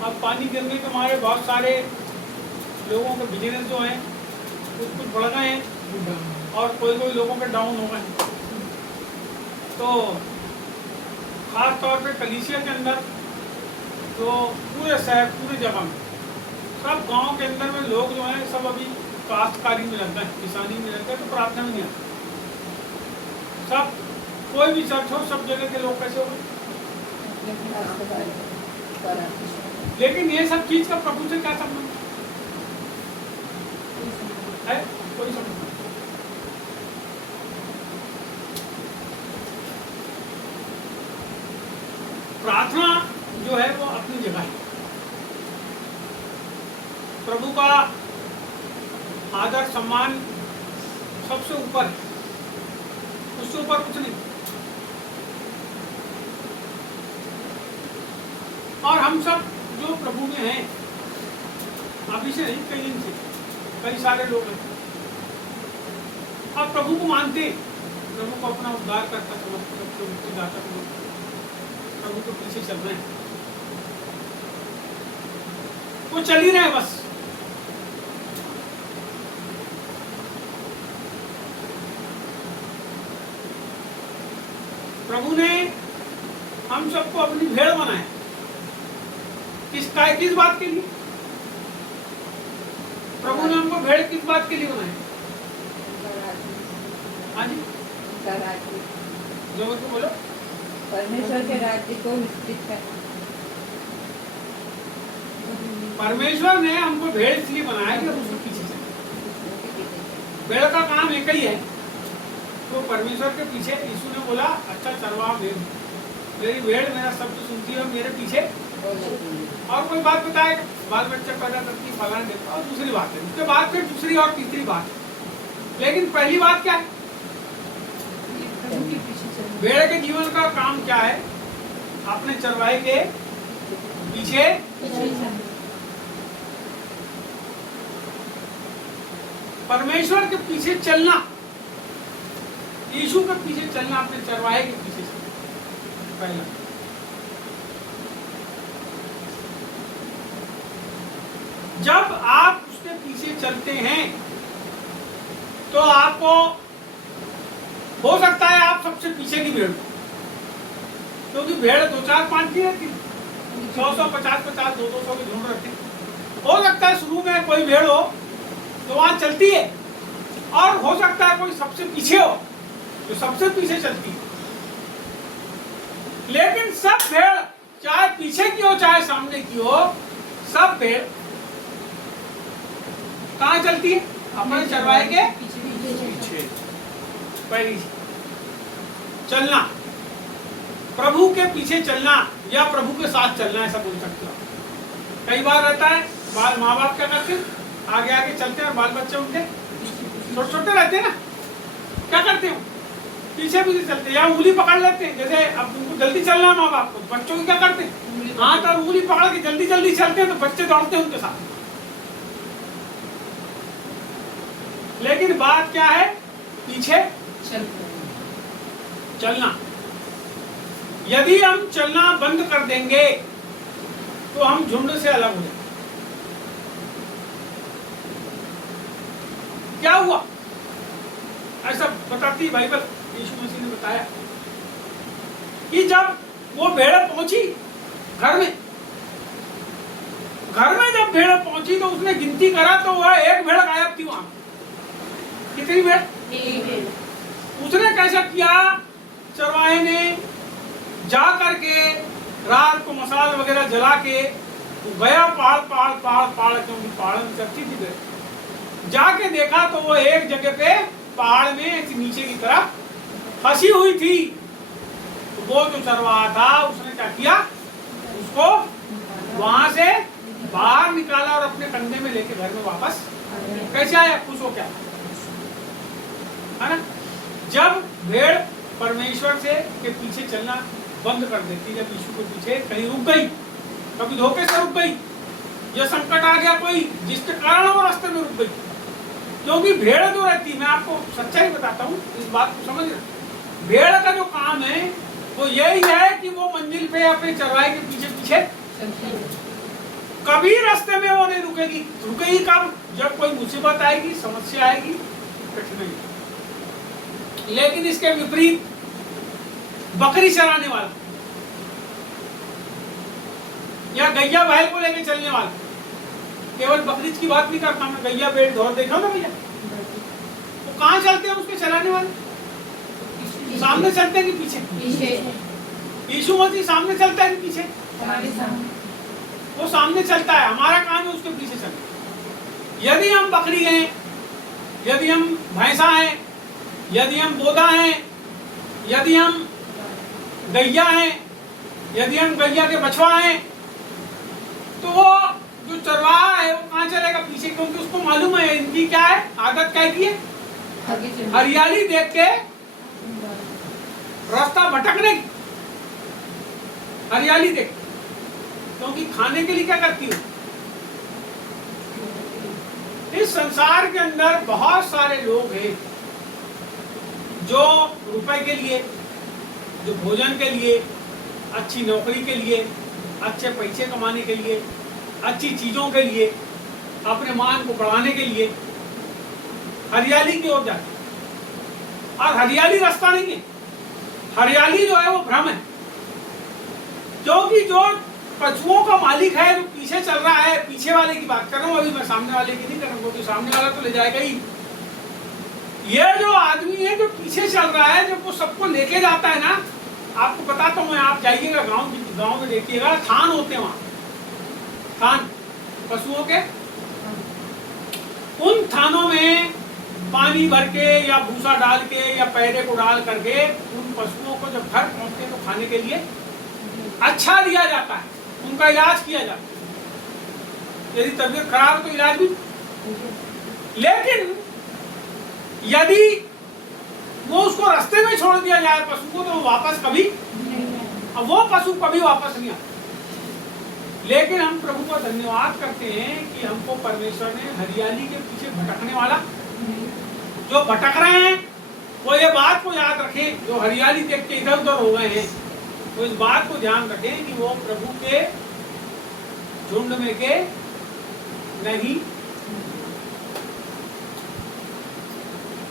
अब पानी गिरने के मारे बहुत सारे लोगों के बिजनेस जो हैं कुछ बढ़ गए हैं और कोई लोगों के डाउन हो गए। तो खास तौर पे कलीसिया के अंदर जो पूरे शहर पूरे जगह में सब गांव के अंदर में लोग जो हैं सब अभी काश्तकारी में लगता है, किसानी में लगता है, तो प्रार्थना में नहीं आता। सब कोई भी चर्च हो सब जगह के लोग कैसे हो गए। लेकिन ये सब चीज का प्रभु से क्या संबंध है? कोई संबंध नहीं। प्रार्थना जो है वो अपनी जगह है। प्रभु का आदर सम्मान सबसे ऊपर है, उससे ऊपर कुछ नहीं। और हम सब जो प्रभु में हैं, अभी से नहीं कई दिन से कई सारे लोग हैं, अब प्रभु को मानते, प्रभु को अपना उद्धार करता समझते, प्रभु को पीछे चल रहे हैं, वो चल ही रहे हैं बस। प्रभु ने हम सबको अपनी भेड़ बनाया। किस बात के लिए? प्रभु ने हमको भेड़ किस बात के लिए बनाया? हाँ जी, जोर को बोलो। परमेश्वर के राज्य को विस्तृत करना। परमेश्वर ने हमको भेड़ इसलिए बनाया कि हम उसके पीछे चले। भेड़ का काम एक ही है, तो परमेश्वर के पीछे। यीशु ने बोला, अच्छा चरवाहा मेरी भेड़ मेरा शब्द सुनती है, मेरे पीछे। और कोई बात बताए, बाल बच्चा पैदा करती, फलाना देता, और दूसरी बात है, उसके बाद फिर दूसरी और तीसरी बात है। लेकिन पहली बात क्या है? भेड़ के जीवन का काम क्या है? अपने चरवाहे के पीछे परमेश्वर के पीछे चलना, यीशु के पीछे चलना, अपने चरवाहे के पीछे चलना। पहला जब आप उसके पीछे चलते हैं तो आपको हो सकता है आप सबसे पीछे की भेड़, क्योंकि भेड़ 2 4 5 की रहती, 100 50 50 200 के झुंड रहते। हो सकता है शुरू में कोई भेड़ हो तो वहां चलती है, और हो सकता है कोई सबसे पीछे हो तो सबसे पीछे चलती है। लेकिन सब भेड़, चाहे पीछे की हो चाहे सामने की हो, सब भेड़ कहाँ चलती है? अपने चरवाहे के पीछे। पहली चलना, प्रभु के पीछे चलना या प्रभु के साथ चलना, ऐसा बोल सकते हो। कई बार रहता है माँ बाप क्या करते हैं, आगे आगे चलते हैं और बाल बच्चे उनके छोटे छोटे रहते हैं ना, क्या करते हो? पीछे पीछे चलते हैं या उंगली पकड़ लेते हैं। जैसे अब उनको जल्दी चलना है माँ बाप को, बच्चों को क्या करते हैं? हाथ और उंगली पकड़ के जल्दी जल्दी चलते हैं, तो बच्चे दौड़ते हैं उनके साथ। लेकिन बात क्या है? पीछे चलना। यदि हम चलना बंद कर देंगे तो हम झुंड से अलग हो जाएंगे। क्या हुआ? ऐसा बताती है बाइबल, यीशु मसीह ने बताया कि जब वो भेड़ पहुंची घर में जब भेड़ पहुंची तो उसने गिनती करा तो वह एक भेड़ गायब थी वहां। कितनी भेड़? उसने कैसा किया? चरवाहे ने जा करके रात को मसाल वगैरह जला के गया पहाड़ क्योंकि पहाड़ में चलती थी भेड़। जाके देखा तो वो एक जगह पे पहाड़ में नीचे की तरफ फंसी हुई थी। तो वो जो चरवाहा था उसने क्या किया? उसको वहां से बाहर निकाला और अपने कंधे में लेके घर में वापस कैसे आया? खुश हो क्या, है ना? जब भेड़ परमेश्वर से के पीछे चलना बंद कर देती, जब यीशु के पीछे कहीं रुक गई, कभी धोखे से रुक गई, या संकट आ गया कोई जिसके कारण वो रास्ते में रुक गई, क्योंकि भेड़ जो रहती, मैं आपको सच्चाई बताता हूँ, इस बात को समझना। भेड़ का जो काम है वो यही है कि वो मंजिल पे अपने चरवाहे के पीछे पीछे कभी रास्ते में वो नहीं रुकेगी। रुकेगी कब? जब कोई मुसीबत आएगी, समस्या आएगी, कठिनाई। लेकिन इसके विपरीत बकरी चराने वाला या गैया बैल को लेके चलने वाला, केवल बकरीज की बात नहीं करता मैं, गैया बैल ढोर देखा ना भैया, वो कहाँ चलते हैं उसके चलाने वाले? सामने चलते हैं कि पीछे? यीशु मसीह सामने चलता है कि पीछे? वो सामने चलता है, हमारा काम है उसके पीछे चलना। यदि हम बकरी हैं, यदि हम भैंसा हैं, यदि हम बोदा हैं, यदि हम गैया हैं, यदि हम गैया के बछवा हैं, तो वो जो चरवाहा है वो कहाँ चलेगा? पीछे, क्योंकि उसको मालूम है इनकी क्या है आदत, क्या की है? हरियाली देख के रास्ता भटकने की, हरियाली देख। क्योंकि खाने के लिए क्या करती हो? इस संसार के अंदर बहुत सारे लोग हैं जो रुपए के लिए, जो भोजन के लिए, अच्छी नौकरी के लिए, अच्छे पैसे कमाने के लिए, अच्छी चीजों के लिए, अपने मान को बढ़ाने के लिए हरियाली की ओर जाते हैं। और हरियाली रास्ता नहीं है, हरियाली जो है वो भ्रम है। क्योंकि जो पशुओं का मालिक है जो पीछे चल रहा है, पीछे वाले की बात कर रहा हूँ अभी मैं, सामने वाले की नहीं कर रहा हूँ, क्योंकि सामने वाला तो ले जाएगा ही। ये जो आदमी है जो पीछे चल रहा है, जब वो सबको लेके जाता है ना, आपको बताता हूँ मैं, आप जाइएगा गांव में देखिएगा, थान होते हैं वहां, थान पशुओं के। उन थानों में पानी भर के या भूसा डाल के या पैरे को डाल करके उन पशुओं को जब घर पहुंचते तो खाने के लिए अच्छा दिया जाता है, उनका इलाज किया जाता है। यदि तबीयत खराब है तो इलाज भी। लेकिन यदि वो उसको रास्ते में छोड़ दिया जाए पशु को, तो वो वापस कभी, अब वो पशु कभी वापस नहीं आता। लेकिन हम प्रभु का धन्यवाद करते हैं कि हमको परमेश्वर ने हरियाली के पीछे भटकने वाला, जो भटक रहे हैं वो ये बात को याद रखें, जो हरियाली देख के इधर उधर हो गए हैं, तो इस बात को ध्यान रखें कि वो प्रभु के झुंड में के नहीं।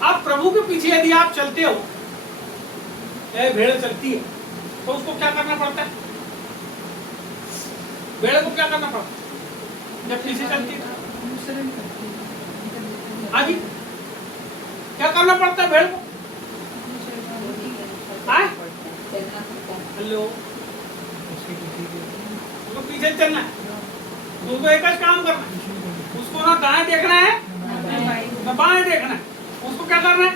आप प्रभु के पीछे यदि आप चलते हो, भेड़ चलती है, तो उसको क्या करना पड़ता है? भेड़ को क्या करना पड़ता है जब पीछे चलती है? हाँ जी, क्या करना पड़ता है भेड़ को? हेलो, उसको पीछे चलना है, उसको एक काम करना है, उसको ना दाएं देखना है ना बाएं देखना है, उसको क्या करना है?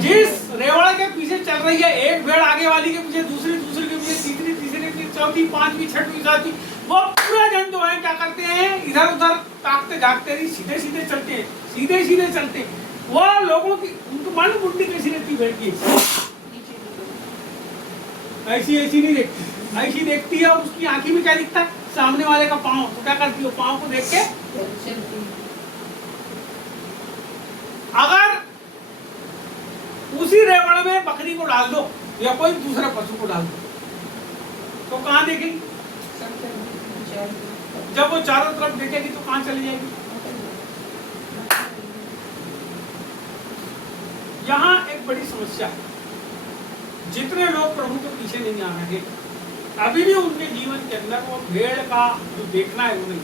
जिस रेवड़ के पीछे चल रही है, एक भेड़ आगे वाली के पीछे, दूसरी के पीछे, तीसरी के पीछे, चौथी, पांचवी, छठवीं, सातवीं, वो पूरा जन जो है क्या करते हैं? इधर उधर ताकते झाकते नहीं, सीधे सीधे चलते हैं, सीधे सीधे चलते हैं। वो लोगों की उनको मालूम बुद्धि कैसी रहती भेड़ की, ऐसी नहीं देखती, ऐसी देखती है। और उसकी आंखी में क्या दिखता है? सामने वाले का पाँव, तो क्या करती है? पाँव को देख के अगर उसी रेवड़ में बकरी को डाल दो या कोई दूसरा पशु को डाल दो, तो कहाँ देखेगी? जब वो चारों तरफ देखेगी तो कहाँ चली जाएगी? यहाँ एक बड़ी समस्या है, जितने लोग प्रभु के पीछे नहीं आ रहे, अभी भी उनके जीवन के अंदर वो भेड़ का जो देखना है वो नहीं,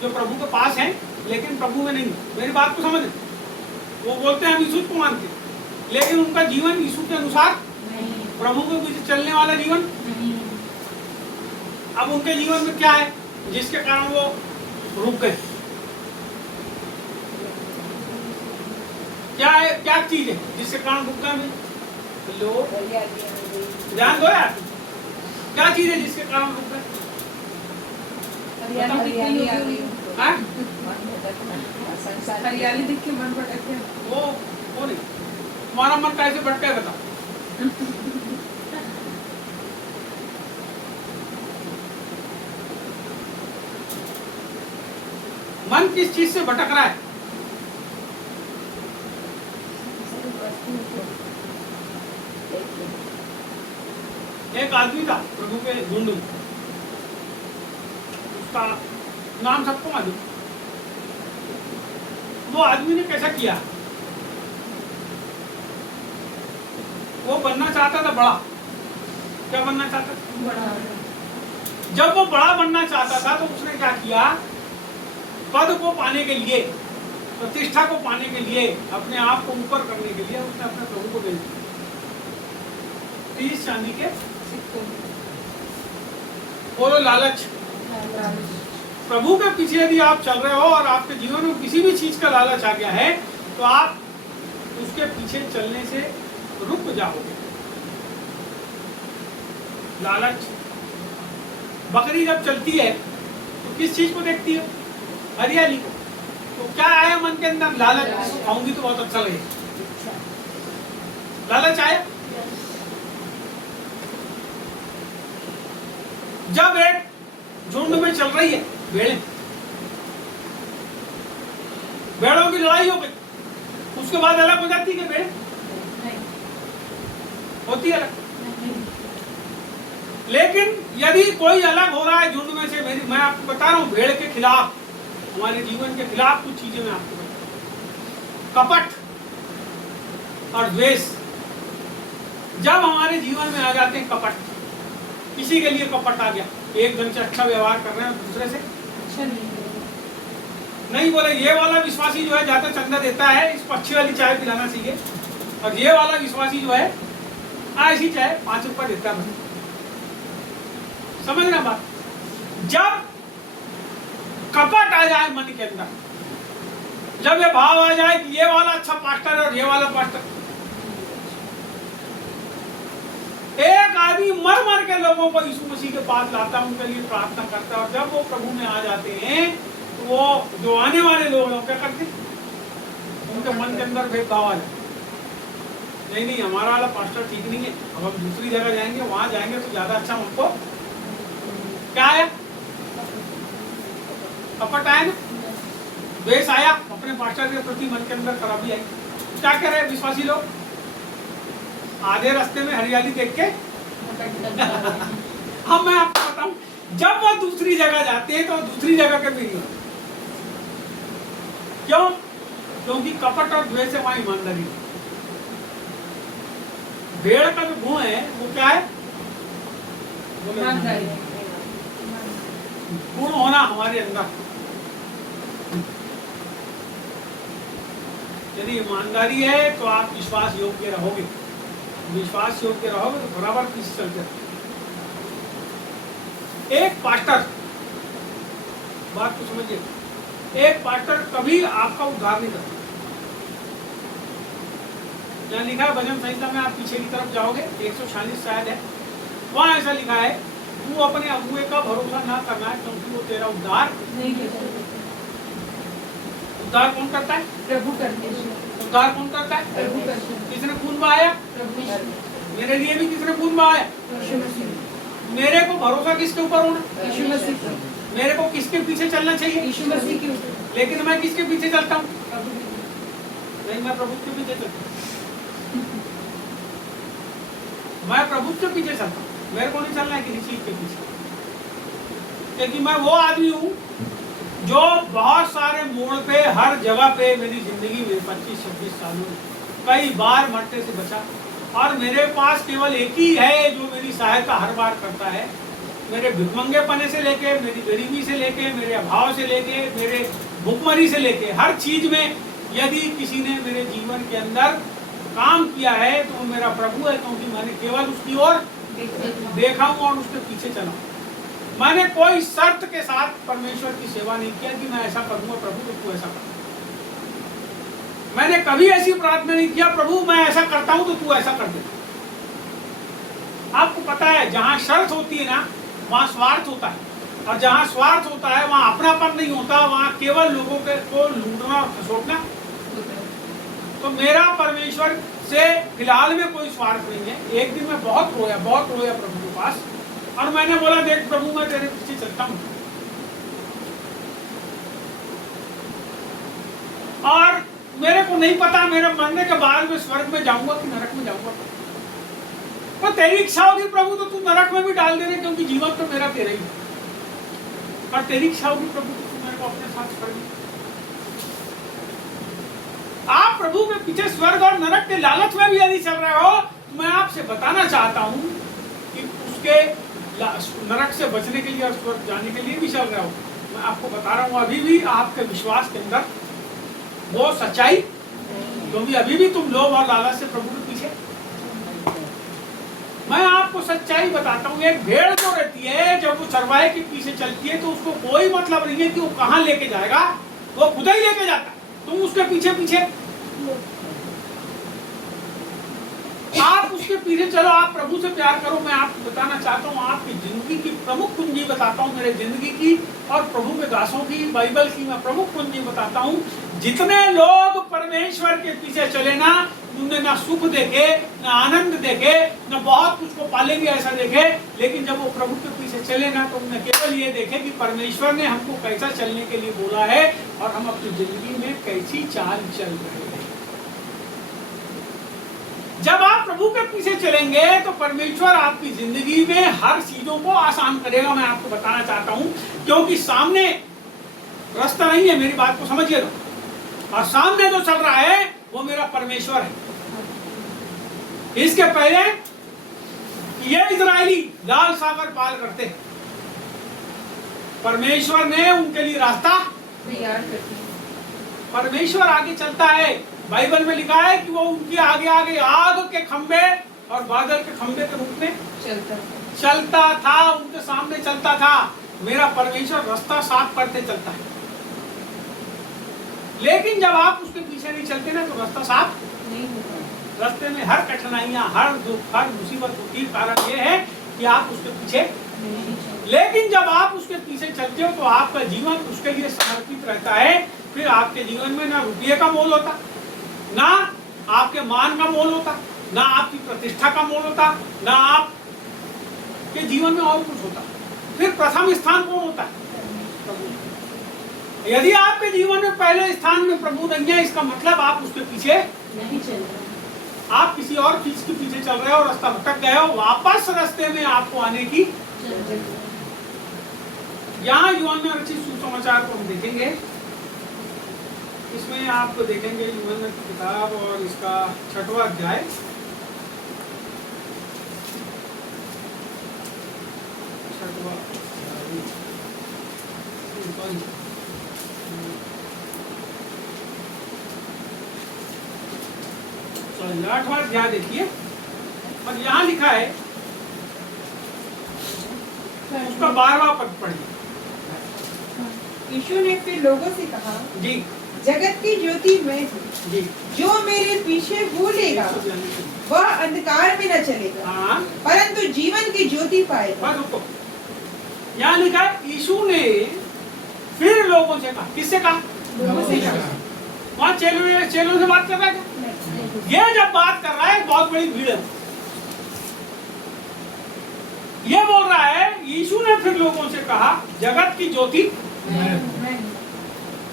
जो प्रभु के पास है लेकिन प्रभु में नहीं। मेरी बात को समझ, वो बोलते हैं हम यीशु को मानते हैं, लेकिन उनका जीवन यीशु के अनुसार नहीं, प्रभु के पीछे चलने वाला जीवन नहीं। अब उनके जीवन में क्या है जिसके कारण वो रुक गए? क्या है, क्या चीज है जिसके कारण रुक गए? लो ध्यान दो यार, क्या चीज है जिसके कारण रुक गए? हरियाली देख के मन भटक गया। वो नहीं, तुम्हारा मन कैसे भटका है बताओ? मन किस चीज से भटक रहा है? एक आदमी था प्रभु के झुंड में, उसका नाम सबको मालूम। वो आदमी ने कैसा किया, वो बनना चाहता था बड़ा। क्या बनना चाहता था? बड़ा। जब वो बड़ा बनना चाहता था तो उसने क्या किया, पद को पाने के लिए, प्रतिष्ठा को पाने के लिए, अपने आप को ऊपर करने के लिए उसने अपने प्रभु को भेज दिया 30 चांदी के सिक्कों। बोलो लालच। प्रभु के पीछे यदि आप चल रहे हो और आपके जीवन में किसी भी चीज का लालच आ गया है तो आप उसके पीछे चलने से रुक जाओगे। लालच, बकरी जब चलती है तो किस चीज को देखती है? हरियाली को। तो क्या आया मन के अंदर? लालच। इसको खाऊंगी तो बहुत अच्छा लगेगा। लालच आया। जब एक झुंड में चल रही है भेड़ें, भेड़ों की लड़ाई हो गई, उसके बाद अलग हो जाती है भेड़ें? होती है अलग। लेकिन यदि कोई अलग हो रहा है झुंड में से, मैं आपको बता रहा हूं भेड़ के खिलाफ, हमारे जीवन के खिलाफ कुछ चीजें मैं आपको बता रहा हूं। कपट और द्वेष जब हमारे जीवन में आ जाते हैं, कपट, किसी के लिए कपट आ गया, एक जन से अच्छा व्यवहार कर रहे हैं दूसरे से अच्छा नहीं बोले, ये वाला विश्वासी जो है ज्यादा चंदा देता है, इसको अच्छी वाली चाय पिलाना चाहिए, और ये वाला विश्वासी जो है ऐसी चाय 5 रुपए देता है। समझना बात। जब कपट आ जाए मन के अंदर, जब ये भाव आ जाए कि ये वाला अच्छा पास्टर है और ये वाला पास्टर, एक आदमी मर मर के लोगों को यीशु मसीह के पास लाता है, उनके लिए प्रार्थना करता है, और जब वो प्रभु में आ जाते हैं तो वो जो आने वाले लोग हैं क्या करते, उनके मन के अंदर भेदभाव आ जाए। नहीं नहीं, हमारा वाला पास्टर ठीक नहीं है, अब हम दूसरी जगह जाएंगे, वहां जाएंगे तो ज्यादा अच्छा हमको। क्या आया? कपट आया ना, द्वेष आया, अपने पास्टर के प्रति मन के अंदर खराबी आई। क्या कह रहे विश्वासी लोग? आधे रास्ते में हरियाली देख के अब मैं आपको बताऊं, जब वो दूसरी जगह जाते हैं तो दूसरी जगह के भी नहीं होते। क्यों? क्योंकि कपट और द्वेष से वहां ईमानदारी नहीं। भेड़ का जो गुण है वो क्या है? गुण होना हमारे अंदर। यदि ईमानदारी है तो आप विश्वास योग्य रहोगे, विश्वास योग्य रहोगे तो बराबर पीछे चलते रहोगे। एक पास्टर, बात को समझिए, एक पास्टर कभी आपका उद्धार नहीं करता। यहाँ लिखा है भजन संहिता में, आप पीछे की तरफ जाओगे 146 शायद है, वहां ऐसा लिखा है, तू अपने अगुए का भरोसा ना करना है क्योंकि वो तेरा उद्धार नहीं कर सकते। उद्धार कौन करता है? प्रभु करते हैं। उद्धार कौन करता है? प्रभु करते हैं। किसने खून बहाया? प्रभु। मेरे लिए भी किसने खून बहाया? यीशु मसीह। मेरे को भरोसा किसके ऊपर होना? यीशु मसीह पर। मेरे को किसके पीछे चलना चाहिए? यीशु मसीह के ऊपर। लेकिन मैं किसके पीछे चलता हूँ? प्रभु। नहीं, मैं प्रभु के पीछे चलता हूँ। मैं प्रभु के पीछे चलता हूँ, मेरे को नहीं चलना है किसी चीज के पीछे। क्योंकि मैं वो आदमी हूँ जो बहुत सारे मोड़ पे, हर जगह पे मेरी जिंदगी में 25-26 सालों में कई बार मरने से बचा, और मेरे पास केवल एक ही है जो मेरी सहायता हर बार करता है। मेरे भिखमंगेपने से लेके, मेरी गरीबी से लेके, मेरे अभाव से लेके, मेरे भुखमरी से लेके, हर चीज में यदि किसी ने मेरे जीवन के अंदर काम किया है तो वो मेरा प्रभु है, क्योंकि मैंने केवल उसकी ओर देखा हूँ और उसके पीछे चला। मैंने कोई शर्त के साथ परमेश्वर की सेवा नहीं किया कि मैं ऐसा करूंगा प्रभु तो तू ऐसा कर। मैंने कभी ऐसी प्रार्थना नहीं किया, प्रभु मैं ऐसा करता हूं तो तू ऐसा कर दे। आपको पता है जहां शर्त होती है ना, वहां स्वार्थ होता है, और जहां स्वार्थ होता है वहां अपनापन नहीं होता, वहां केवल लोगों को लूटना और खसोटना। तो मेरा परमेश्वर से फिलहाल में कोई स्वार्थ नहीं है। एक दिन मैं बहुत रोया प्रभु के पास, और मैंने बोला देख प्रभु मैं तेरे पीछे चलता हूँ, और मेरे को नहीं पता मेरे मरने के बाद मैं स्वर्ग में जाऊंगा कि नरक में जाऊंगा। तो तेरी इच्छा होगी प्रभु तो तू नरक में भी डाल देना, क्योंकि जीवन तो मेरा तेरा ही है, और तेरी इच्छा होगी प्रभु को अपने साथ स्वर्ग में। आप प्रभु के पीछे स्वर्ग और नरक के लालच में भी यदि चल रहे हो, तो मैं आपसे बताना चाहता हूं कि उसके नरक से बचने के लिए और स्वर्ग जाने के लिए भी चल रहे हो। मैं आपको बता रहा हूं, अभी भी आपके विश्वास के अंदर वो सच्चाई, क्योंकि अभी भी तुम लोभ और लालच से प्रभु के पीछे। मैं आपको सच्चाई बताता हूँ, एक भेड़ जो रहती है जब वो चरवाहे के पीछे चलती है तो उसको कोई मतलब नहीं है कि वो कहाँ लेके जाएगा, वो खुद ही लेके जाता है। तुम उसके पीछे पीछे, आप उसके पीछे चलो, आप प्रभु से प्यार करो। मैं आपको बताना चाहता हूँ, आपकी जिंदगी की प्रमुख कुंजी बताता हूँ, मेरे जिंदगी की और प्रभु के दासों की, बाइबल की मैं प्रमुख कुंजी बताता हूँ। जितने लोग परमेश्वर के पीछे चले ना, उनने ना सुख देखे, ना आनंद देखे, ना बहुत कुछ को पालेंगे ऐसा देखे, लेकिन जब वो प्रभु के पीछे चले ना, तो उन्हें केवल ये देखे कि परमेश्वर ने हमको कैसा चलने के लिए बोला है और हम अपनी जिंदगी में कैसी चाल चल रहे हैं। जब आप प्रभु के पीछे चलेंगे तो परमेश्वर आपकी जिंदगी में हर चीजों को आसान करेगा। मैं आपको बताना चाहता हूं, क्योंकि सामने रास्ता नहीं है, मेरी बात को समझिएगा, और सामने जो चल रहा है वो मेरा परमेश्वर है। इसके पहले ये इजरायली लाल सागर पार करते, परमेश्वर ने उनके लिए रास्ता तैयार करती है। परमेश्वर आगे चलता है। बाइबल में लिखा है कि वो उनके आगे आगे आग के खंबे और बादल के खंबे के रूप में चलता था, उनके सामने चलता था। मेरा परमेश्वर रास्ता साफ करते चलता है, लेकिन जब आप उसके पीछे नहीं चलते ना तो रास्ता साफ नहीं होता। रास्ते में हर कठिनाइयां, हर दुख, हर मुसीबत होती है। कारण ये है कि आप उसके पीछे, लेकिन जब आप उसके पीछे चलते हो तो आपका जीवन उसके लिए समर्पित रहता है। फिर आपके जीवन में ना रुपये का मोल होता, ना आपके मान का मोल होता, ना आपकी प्रतिष्ठा का मोल होता, ना आपके जीवन में और कुछ होता। फिर प्रथम स्थान कौन होता है? प्रभु। यदि आपके जीवन में पहले स्थान में प्रभु नहीं है, इसका मतलब आप उसके पीछे नहीं चल रहे, आप किसी और चीज के पीछे चल रहे हो, रास्ता भटक गए हो। वापस रास्ते में आपको आने की, यहाँ यूहन्ना में रचित सुसमाचार को हम देखेंगे। इसमें आप देखेंगे यूहन्ना की किताब और इसका 6वां अध्याय, सॉरी 8वां अध्याय देखिए, और यहाँ लिखा है उसका 12वां पद पढ़िए। यीशु ने फिर लोगों से कहा, जी, जगत की ज्योति मैं हूँ, जी, जो मेरे पीछे बोलेगा वह अंधकार में न चलेगा, हाँ, परंतु जीवन की ज्योति पाएगा। बस रुको, यहाँ लिखा है यीशु ने फिर लोगों से कहा। किससे कहा? लोगों से कहा। वहाँ चेलों से बात कर रहा है क्या? ये जब बात कर रहा है बहुत बड़ी भीड़ है। ये बोल रहा है यीशु ने फिर लोगों से कहा, जगत की ज्योति,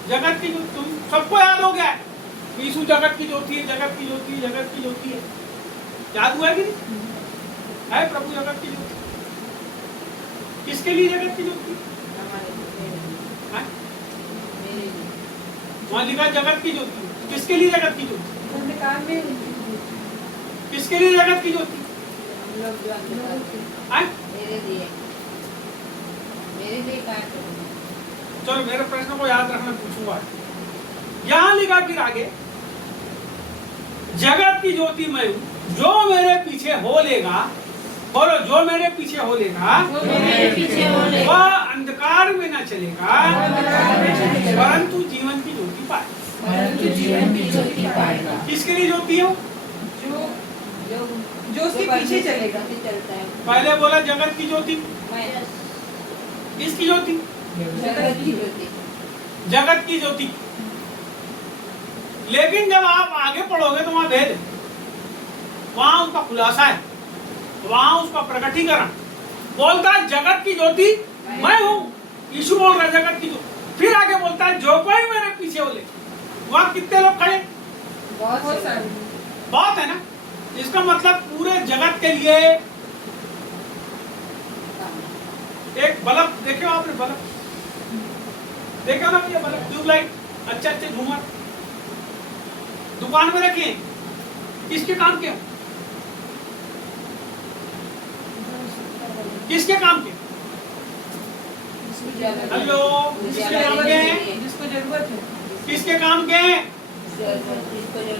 जगत की ज्योति, तुम सबको याद हो गया है, यीशु जगत की ज्योति है, जगत की ज्योति, जगत की ज्योति है। याद हुआ है कि नहीं? है प्रभु जगत की ज्योति। किसके लिए जगत की ज्योति? वहाँ लिखा जगत की ज्योति। किसके लिए जगत की ज्योति? अंधकार में किसके लिए जगत की ज्योति? मेरे लिए चलो मेरे प्रश्न को याद रखना, पूछूंगा। यहाँ लिखा फिर आगे, जगत की ज्योति मैं हूँ, जो मेरे पीछे हो लेगा, बोलो, जो मेरे पीछे हो लेगा वह अंधकार में न चलेगा, परंतु जीवन की ज्योति पाएगा। किसके लिए ज्योति हो? जो उसके पीछे चलेगा। पहले बोला जगत की ज्योति, किसकी ज्योति? जगत की ज्योति। लेकिन जब आप आगे पढ़ोगे तो वहां भेद है, वहां उसका खुलासा है, वहां उसका प्रकटीकरण। बोलता है जगत की ज्योति मैं हूं, यीशु बोल रहा है जगत की ज्योति। फिर आगे बोलता है जो कोई मेरे पीछे हो ले। वहां कितने लोग खड़े? बहुत सारे, बहुत है ना। इसका मतलब पूरे जगत के लिए एक बल्ब, देखियो आपने बल्ब, देखा ना ये बल्ब, ट्यूबलाइट, अच्छे अच्छे झूमर दुकान में रखे हैं, किसके काम के? किसके काम के? हेलो, किसके काम के? जिसको जरूरत है। किसके काम के?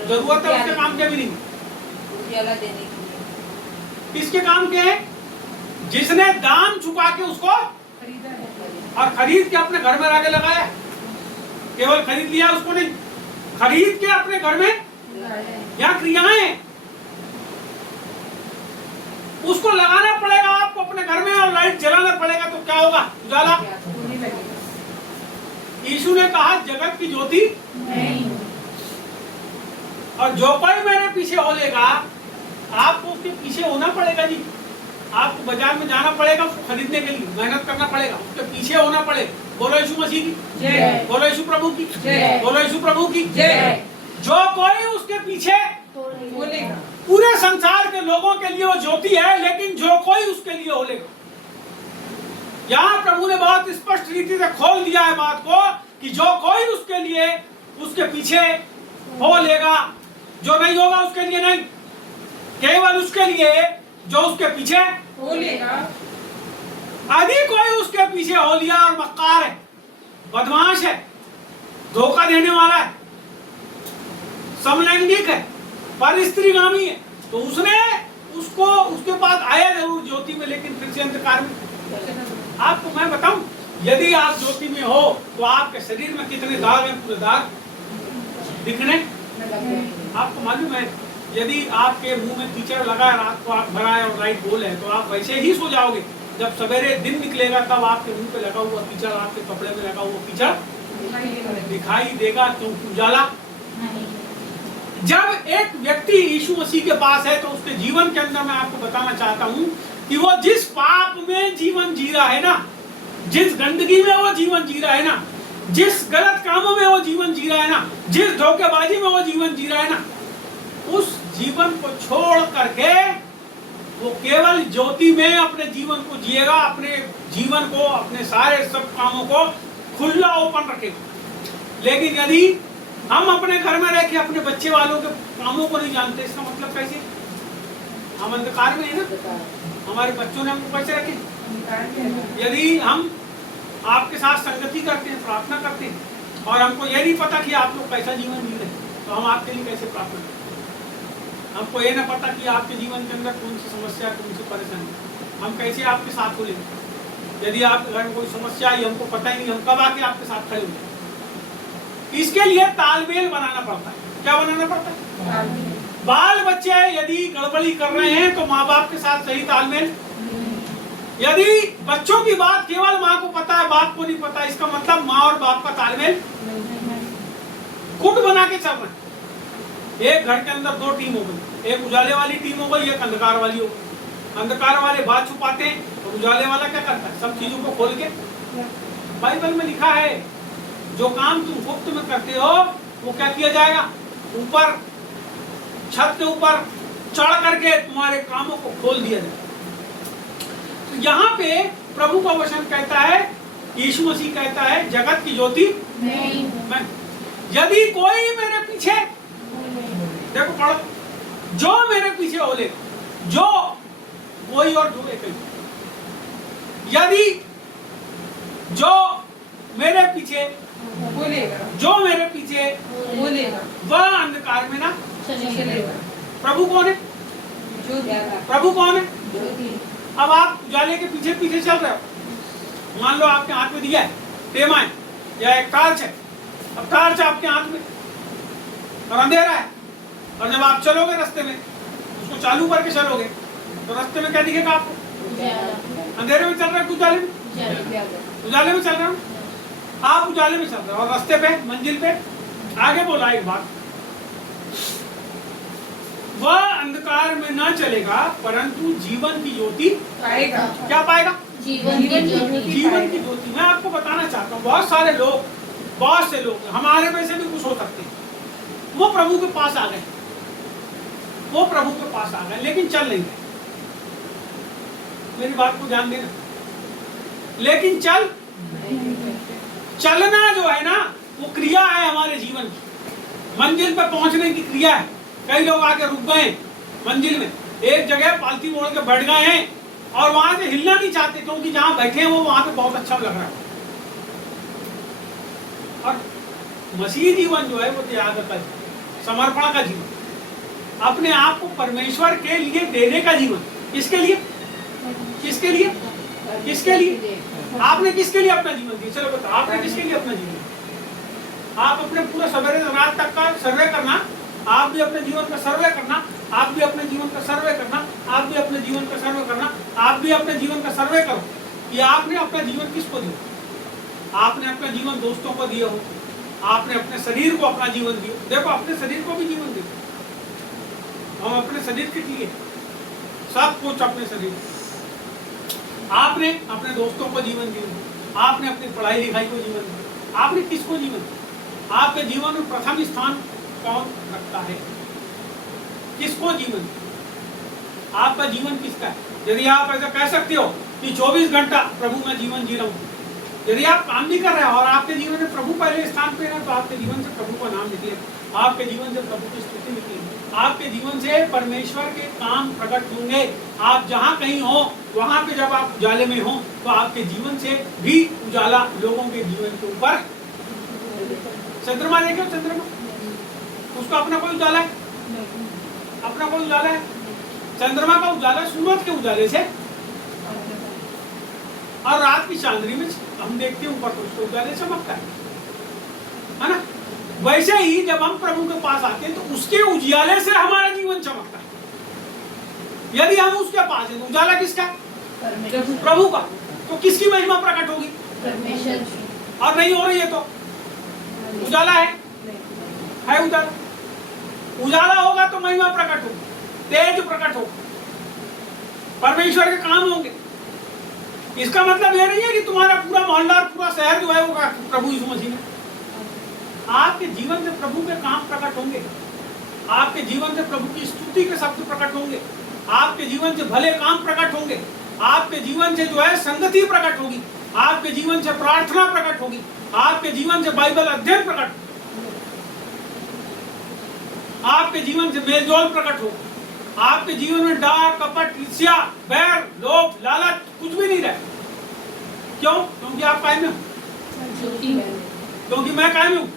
जरूरत है उसके काम के भी नहीं। उजाला देने के लिए। किसके काम के? जिसने दाम चुका के उसको खरीदा है। और खरीद के अपने घर में लाके लगाया। केवल खरीद लिया उसको नहीं, खरीद के अपने घर में यहाँ क्रियाएं उसको लगाना पड़ेगा आपको अपने घर में, और लाइट जलाना पड़ेगा, तो क्या होगा? उजाला। यीशु ने कहा जगत की ज्योति नहीं। और जो कोई मेरे पीछे हो लेगा, आपको उसके पीछे होना पड़ेगा जी। आपको बाजार में जाना पड़ेगा, उसको खरीदने के लिए मेहनत करना पड़ेगा, उसके पीछे होना पड़ेगा। बोलो यीशु मसीह की जय। बोलो यीशु प्रभु की जय। बोलो यीशु प्रभु की जय। जो कोई उसके पीछे बोलेगा। पूरे संसार के लोगों के लिए वो ज्योति है, लेकिन जो कोई उसके लिए हो लेगा। यहाँ प्रभु ने बहुत स्पष्ट रीति से खोल दिया है बात को कि जो कोई उसके लिए उसके पीछे हो लेगा, जो नहीं होगा उसके लिए नहीं, केवल उसके लिए जो उसके पीछे हो लेगा। यदि कोई उसके पीछे हो लिया और मक्कार है, बदमाश है, धोखा देने वाला है, समलैंगिक है, परस्त्रीगामी है, तो उसने उसको उसके पास आया जरूर ज्योति में, लेकिन फिर से अंधकार में। आपको मैं बताऊं, यदि आप ज्योति में हो तो आपके शरीर में कितने दाग हैं? पूरे दाग दिखने आपको मालूम है? यदि आपके मुंह में कीचड़ लगा है, रात को आप भरा है और लाइट बोल है, तो आप वैसे ही सो जाओगे। जब सवेरे दिन निकलेगा तब आपके मुंह पे लगा हुआ कीचड़, आपके कपड़े में लगा हुआ कीचड़ दिखाई देगा, क्योंकि उजाला। जब एक व्यक्ति यीशु मसीह के पास है तो उसके जीवन के अंदर मैं आपको बताना चाहता हूं कि वो जिस पाप में जीवन जी रहा है ना, जिस गंदगी में वो जीवन जी रहा है ना, जिस गलत कामों में वो जीवन जी रहा है ना, जिस धोखेबाजी में वो जीवन जी रहा है ना, उस जीवन को छोड़ करके वो केवल ज्योति में अपने जीवन को जिएगा, अपने जीवन को, अपने सारे सब कामों को खुला ओपन रखेगा। लेकिन यदि हम अपने घर में रह के अपने बच्चे वालों के कामों को नहीं जानते, इसका मतलब कैसे? हम अंधकार में है ना, हमारे बच्चों ने हमको कैसे रखे? यदि हम आपके साथ संगति करते हैं, प्रार्थना करते हैं, और हमको ये नहीं पता कि आप लोग कैसा जीवन जी रहे हैं, तो हम आपके लिए कैसे प्रार्थना करें? हमको ये ना पता कि आपके जीवन के अंदर कौन सी समस्या, कौन सी परेशानी, हम कैसे आपके साथ हो लेंगे? यदि आपके घर में कोई समस्या आई, हमको पता ही नहीं, हम कब आके आपके साथ खड़े होंगे? इसके लिए तालमेल बनाना पड़ता है। क्या बनाना पड़ता है? बाल बच्चे यदि गड़बड़ी कर रहे हैं तो माँ बाप के साथ सही तालमेल। यदि बच्चों की बात केवल माँ को पता है, बाप को नहीं पता, इसका मतलब माँ और बाप का तालमेल गुट बना के चल रहे हैं। एक घर के अंदर दो टीम हो गई, एक उजाले वाली टीम हो गई, एक अंधकार वाली हो गई। अंधकार वाले बात छुपाते हैं और उजाले वाला क्या करता है? सब चीजों को खोल के। बाइबल में लिखा है जो काम तुम गुप्त में करते हो वो क्या किया जाएगा? ऊपर छत के ऊपर चढ़ करके तुम्हारे कामों को खोल दिया जाएगा। तो यहाँ पे प्रभु का वचन कहता है, यीशु मसीह कहता है, जगत की ज्योति मैं। यदि कोई मेरे पीछे, देखो पढ़ो, जो मेरे पीछे हो ले, जो कोई और जो एक, यदि जो मेरे पीछे बोलेगा, जो मेरे पीछे बोलेगा, वह अंधकार में ना चलेगा। प्रभु कौन है? प्रभु कौन है? अब आप उजाले के पीछे पीछे चल रहे हो, मान लो आपके हाथ में दिया है टेमा है या एक टार्च है। अब टार्च आपके हाथ में और अंधेरा है, और जब आप चलोगे रास्ते में, उसको चालू करके चलोगे तो रास्ते में क्या दिखेगा आपको? अंधेरे में चल रहे हो, उजाले में चल रहे हो, आप उजाले में चल रहे हो और रास्ते पे, मंजिल पे आगे बोला एक बात, वह अंधकार में ना चलेगा परंतु जीवन की ज्योति पाएगा। क्या पाएगा? जीवन की ज्योति। मैं आपको बताना चाहता हूँ, बहुत सारे लोग, बहुत से लोग, हमारे में से भी कुछ हो सकते हैं, वो प्रभु के पास आ गए, वो प्रभु के पास आ गए, लेकिन चल नहीं गए। मेरी बात को ध्यान देना, लेकिन चल चलना जो है ना वो क्रिया है हमारे जीवन की, मंजिल पर पहुंचने की क्रिया है। कई लोग आके रुक गए मंजिल में, एक जगह पालथी मोड़ के बैठ गए हैं और वहां से हिलना नहीं चाहते, क्योंकि जहां बैठे हैं वो वहां पे बहुत अच्छा लग रहा है। और मसीही जीवन जो है वो त्याग का जीवन, समर्पण का जीवन, अपने आप को परमेश्वर के लिए देने का जीवन। किसके लिए? किसके लिए? किसके लिए? आपने किसके लिए अपना जीवन दिया? चलो बताओ, आपने किसके लिए अपना जीवन? आप अपने पूरा सवेरे रात तक का सर्वे करना, आप भी अपने जीवन का सर्वे करना, आप भी अपने जीवन का सर्वे करना, आप भी अपने जीवन का सर्वे करना, आप भी अपने जीवन का सर्वे करो कि आपने अपना जीवन किसको दिया। आपने अपना जीवन दोस्तों को दिया हो, आपने अपने शरीर को अपना जीवन दिया। देखो, अपने शरीर को भी जीवन दे, हम अपने शरीर के लिए सब कुछ, अपने शरीर। आपने अपने दोस्तों को जीवन दिया, आपने अपनी पढ़ाई लिखाई को जीवन दिया, आपने किसको जीवन दिया? आपके जीवन में प्रथम स्थान कौन रखता है? किसको जीवन? आपका जीवन किसका है? यदि आप ऐसा कह सकते हो कि 24 घंटा प्रभु में जीवन जी रहा हूँ, यदि आप काम भी कर रहे हैं और आपके जीवन में प्रभु पहले स्थान पे है, तो आपके जीवन से प्रभु का नाम निकले, आपके जीवन से प्रभु की स्तुति निकलेगी, आपके जीवन से परमेश्वर के काम प्रकट होंगे। आप जहाँ कहीं हो वहाँ पे जब आप उजाले में हो तो आपके जीवन से भी उजाला लोगों के जीवन के ऊपर। चंद्रमा देखे, चंद्रमा, उसका अपना कोई उजाला है? अपना कोई उजाला है? चंद्रमा का उजाला सूरज के उजाले से, और रात की चांदनी में हम देखते हैं ऊपर तो उसके उजाले चमकता है ना। वैसे ही जब हम प्रभु के पास आते हैं तो उसके उजाले से हमारा जीवन चमकता है। यदि हम उसके पास हैं तो उजाला किसका? प्रभु का। तो किसकी महिमा प्रकट होगी? परमेश्वर। और नहीं हो रही है तो उजाला है उजाला। उजाला होगा तो महिमा प्रकट होगी, तेज प्रकट होगा, परमेश्वर के काम होंगे। इसका मतलब यह नहीं है कि तुम्हारा पूरा मोहल्ला और पूरा शहर जो है वो प्रभु यीशु मसीह में। आपके जीवन से प्रभु के काम प्रकट होंगे, आपके जीवन से प्रभु की स्तुति के शब्द प्रकट होंगे, आपके जीवन से भले काम प्रकट होंगे, आपके जीवन से जो है संगति प्रकट होगी, आपके जीवन से प्रार्थना प्रकट होगी, आपके जीवन से बाइबल अध्ययन प्रकट, आपके जीवन से मेलजोल प्रकट होगा, आपके जीवन में डार, कपट, ईर्ष्या, बैर, लोभ, लालच कुछ भी नहीं रहे। क्यों? क्योंकि आप कायम में, क्योंकि मैं कायम हूँ।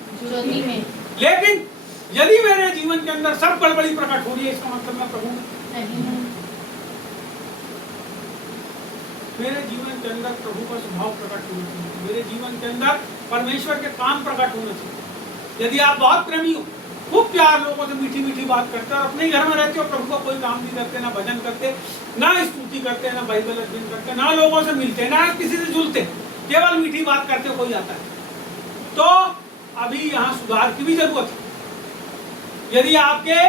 लेकिन यदि मेरे जीवन के अंदर सब गड़बड़ी प्रकट हो रही है, इसका मतलब मैं प्रभु में। मेरे जीवन के अंदर प्रभु का स्वभाव प्रकट होना चाहिए, मेरे जीवन के अंदर परमेश्वर के काम प्रकट होना चाहिए। यदि आप बहुत प्रेमी हो, खूब प्यार लोगों से मीठी मीठी बात करते हैं और अपने घर में रहते हो, प्रभु का कोई काम नहीं करते, ना भजन करते, ना स्तुति करते, ना बाइबल अध्ययन करते, ना लोगों से मिलते, ना किसी से जुलते, केवल मीठी बात करते कोई आता है, तो अभी यहाँ सुधार की भी जरूरत है। यदि आपके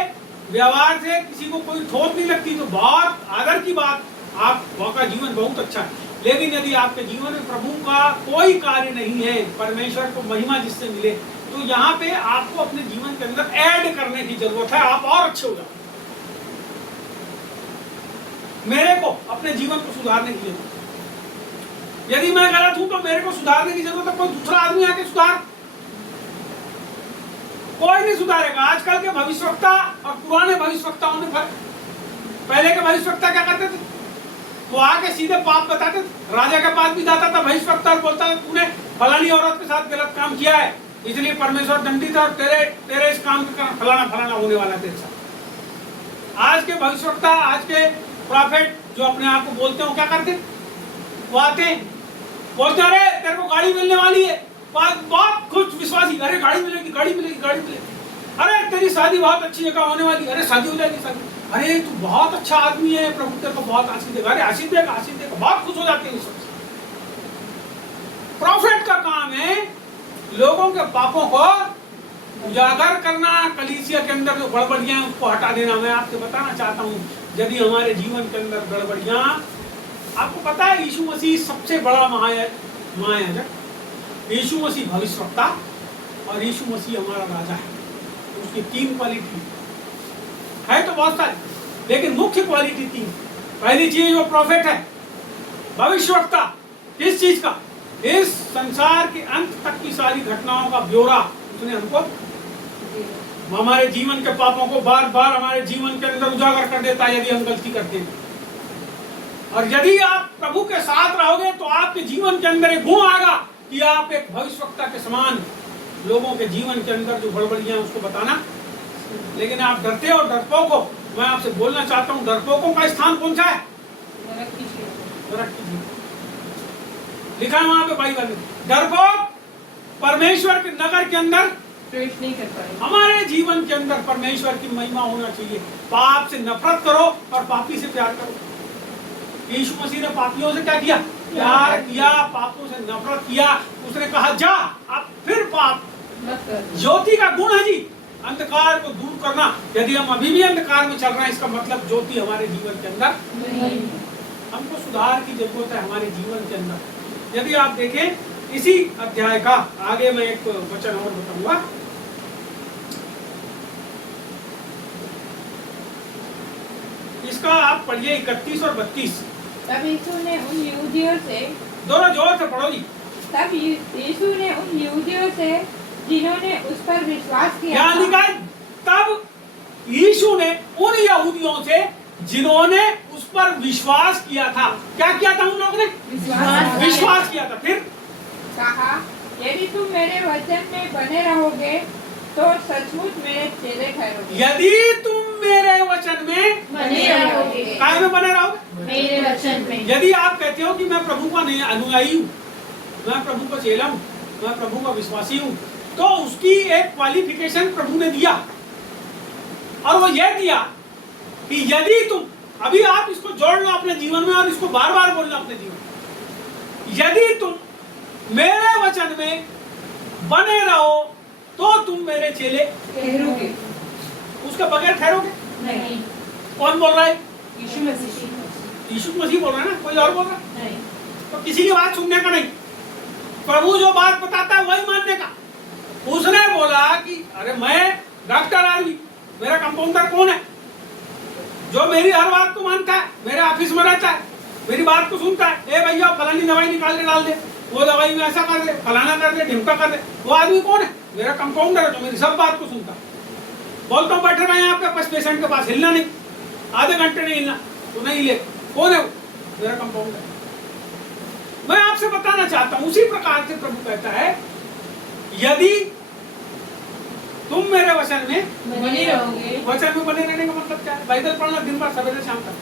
व्यवहार से किसी को कोई ठोस नहीं लगती तो बहुत आदर की बात, आपका जीवन बहुत अच्छा है। लेकिन यदि आपके जीवन में प्रभु का कोई कार्य नहीं है, परमेश्वर को महिमा जिससे मिले, तो यहाँ पे आपको अपने जीवन के अंदर ऐड करने की जरूरत है, आप और अच्छे हो जाओ। मेरे को अपने जीवन को सुधारने की जरूरत है। यदि मैं गलत हूं तो मेरे को सुधारने की जरूरत है, कोई दूसरा आदमी आके सुधार, कोई नहीं सुधारेगा। आजकल के भविष्यवक्ता और पुराने भविष्यवक्ताओं में फर्क। पहले के भविष्यवक्ता क्या करते थे? वो आके सीधे पाप बताते थे। राजा के पास भी जाता था भविष्यवक्ता और बोलता था तूने फलानी औरत के साथ गलत काम किया है, इसलिए परमेश्वर दंडित है और तेरे इस काम के कारण फलाना फलाना होने वाला है तेरे साथ। आज के भविष्यवक्ता, आज के प्रॉफिट जो अपने आप को बोलते हैं, वो क्या करते? वो आते बोलते अरे तेरे को गाड़ी मिलने वाली है, बहुत खुश विश्वासी, अरे गाड़ी मिलेगी, गाड़ी मिलेगी, गाड़ी मिलेगी, अरे तेरी शादी बहुत अच्छी जगह होने वाली, अरे शादी हो जाएगी, शादी, अरे तू बहुत अच्छा आदमी है, प्रभु तेरे को बहुत आशीष देगा, अरे आशीष देगा, आशीष देगा, बहुत खुश हो जाते हैं। प्रॉफिट का काम है लोगों के पापों को उजागर करना, कलीसिया के अंदर जो गड़बड़ियां हैं उसको हटा देना। मैं आपसे बताना चाहता हूँ, यदि हमारे जीवन के अंदर गड़बड़ियां, आपको पता है यीशु मसीह सबसे बड़ा महायाजक, यीशु मसीह भविष्यवक्ता और यीशु मसीह हमारा राजा है। उसकी 3 क्वालिटी है तो बहुत सारी, लेकिन मुख्य क्वालिटी 3। पहली चीज वो प्रॉफिट है, भविष्यवक्ता। किस चीज का? इस संसार के अंत तक की सारी घटनाओं का ब्यौरा उसने हमको हमारे जीवन के पापों को बार बार हमारे जीवन के अंदर उजागर कर देता है यदि हम गलती करते हैं। और यदि आप प्रभु के साथ रहोगे तो आपके जीवन के अंदर एक गुण आएगा कि आप एक भविष्यवक्ता के समान लोगों के जीवन के अंदर जो गड़बड़ियां उसको बताना। लेकिन आप डरते हो, डरपोक हो। मैं आपसे बोलना चाहता हूं, डरपोकों का स्थान कौन सा है? नरक की झील। लिखा है वहां पे बाइबल में, डरपोक परमेश्वर के नगर के अंदर प्रवेश नहीं कर पाए। हमारे जीवन के अंदर परमेश्वर की महिमा होना चाहिए। पाप से नफरत करो और पापी से प्यार करो। यीशु मसीह ने पापियों से क्या किया? प्यार किया, पापों से नफरत किया। उसने कहा जा अब फिर पाप मत कर। ज्योति का गुण है जी अंधकार को दूर करना। यदि हम अभी भी अंधकार में चल रहे हैं इसका मतलब ज्योति हमारे जीवन के अंदर नहीं। हमको सुधार की जरूरत है हमारे जीवन के अंदर। यदि आप देखें इसी अध्याय का आगे मैं एक वचन और बताऊंगा। इसका आप पढ़िए 31 और 32। तब यीशु ने उन यहूदियों से, दोनों जोर से पढ़ो जी। तब यीशु ने उन यहूदियों से जिन्होंने उस पर विश्वास किया क्या लिखा है? तब यीशु ने उन यहूदियों से जिन्होंने उस पर विश्वास किया था। क्या किया था उन लोगों ने? विश्वास किया था। फिर कहा, यदि तुम मेरे वचन में बने रहोगे तो सचमुच मेरे चेले ठहरोगे। यदि तुम मेरे वचन में बने रहोगे। काय में बने रहोगे? मेरे वचन में। यदि आप कहते हो कि मैं प्रभु का अनुयायी हूँ, मैं प्रभु का चेला हूँ, मैं प्रभु का विश्वासी हूँ, तो उसकी एक क्वालिफिकेशन प्रभु ने दिया और वो ये दिया कि यदि तुम, अभी आप इसको जोड़ लो अपने जीवन में और इसको बार बार बोलना अपने जीवन में, यदि तुम मेरे वचन में बने रहो तो तुम मेरे चेले ठहरोगे। उसके बगैर ठहरोगे नहीं। कौन बोल रहा है? यीशु मसीह। यीशु मसीह बोल रहा है ना, कोई और बोल रहा है? नहीं। तो किसी की बात सुनने का नहीं, प्रभु जो बात बताता है वही मानने का। उसने बोला कि अरे मैं डॉक्टर आदमी, मेरा कंपाउंडर कौन है जो मेरी हर बात को मानता है, मेरे ऑफिस में रहता है, मेरी बात को सुनता है। ए भैया फलानी दवाई निकाल के डाल दे, वो दवाई में ऐसा कर दे, फलाना कर दे, ढिमका कर दे। वो आदमी कौन है? मेरा कंपाउंडर है जो मेरी सब बात को सुनता है। बोलता हूँ बैठे रहे आपके पास पेशेंट के पास, हिलना नहीं, आधे घंटे नहीं हिलना, तो नहीं ले। कौन है वो? मेरा कंपाउंडर। मैं आपसे बताना चाहता हूँ उसी प्रकार से प्रभु कहता है यदि तुम मेरे वचन में बने रहोगे। वचन में बने रहने का मतलब क्या है? बाइबल पढ़ना दिन भर सवेरे शाम तक।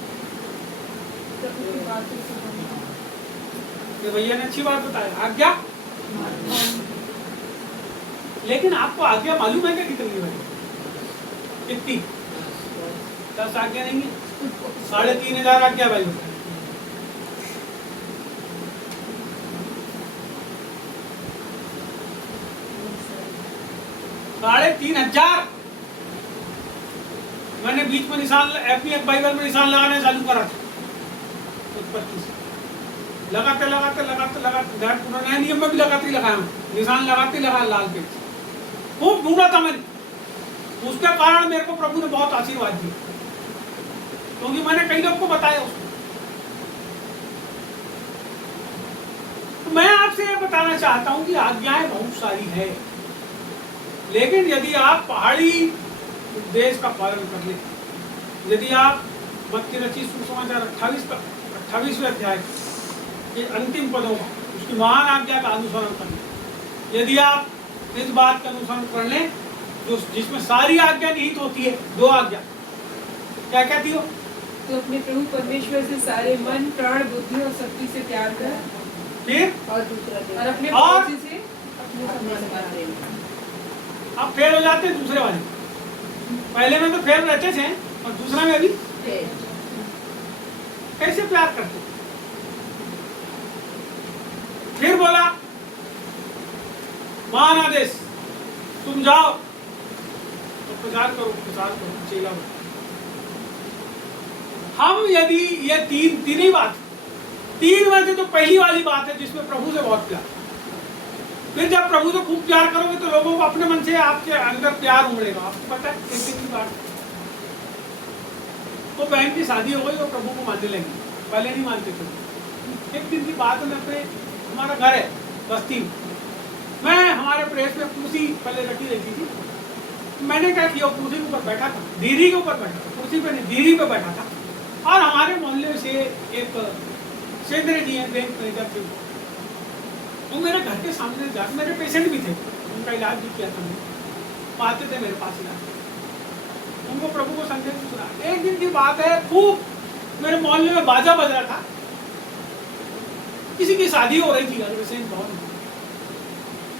ये भैया ने अच्छी बात बताया, आज्ञा। लेकिन आपको आज्ञा मालूम है क्या कितनी है? कितनी? 10 आज्ञा नहीं है, 3500 आज्ञा बाइबल। 3500। मैंने बीच में निशान अपनी एक बाइबल में निशान लगाने चालू करा था 25 लगाते लगाते लगाते लगाते नए नियम में भी लगाते ही लगाया, निशान लगाते लगा लाल पेज खूब ढूंढा था मैंने। उसके कारण मेरे को प्रभु ने बहुत आशीर्वाद दिया क्योंकि मैंने कई लोग को बताया उसको। तो मैं आपसे ये बताना चाहता हूं कि आज्ञाएं बहुत सारी है, लेकिन यदि आप पहाड़ी उपदेश का पालन कर ले, यदि आप मत्ती रचित सुसमाचार 28वें अध्याय के अंतिम पदों का, उसकी महान आज्ञा का अनुसरण कर ले, यदि आप इस बात का अनुसरण कर लें जो जिसमें सारी आज्ञा निहित होती है, 2 आज्ञा क्या कहती हो? तो अपने प्रभु परमेश्वर से सारे मन, प्राण, बुद्धि और शक्ति से प्यार कर, फिर और दूसरा दे। और अपने और? पड़ोसी से अपने समान प्रेम। आप फेल हो जाते हैं दूसरे वाले, पहले में तो फेल रहते थे और दूसरा में अभी कैसे प्यार करते? फिर बोला महान आदेश, तुम जाओ तो प्रचार करो चेला बनो। हम यदि ये तीन ही बात, 3 में से तो पहली वाली बात है जिसमें प्रभु से बहुत प्यार। फिर जब प्रभु से खूब प्यार करोगे तो लोगों को अपने मन से आपके अंदर प्यार उमड़ेगा। आपको पता है एक दिन की बात, तो बहन की शादी हो गई और प्रभु को मानने लगी, पहले नहीं मानते थे। एक दिन की बात में अपने, हमारा घर है बस्ती में। मैं हमारे प्रेस में कुर्सी पहले रखी रहती थी, मैंने क्या किया, कुर्सी के ऊपर बैठा था, दीरी के ऊपर बैठा था, कुर्सी पे नहीं दीरी पे बैठा था। और हमारे मोहल्ले से एक सेंद्र जी हैं, बैंक मैनेजर थे, वो मेरे घर के सामने जा, मेरे पेशेंट भी थे, उनका इलाज भी किया था मैंने, वो आते थे मेरे पास इलाज, उनको प्रभु को संदेश सुना। एक दिन की बात है, खूब मेरे मोहल्ले में बाजा बज रहा था, किसी की शादी हो रही थी घर में, सेंट भवन में।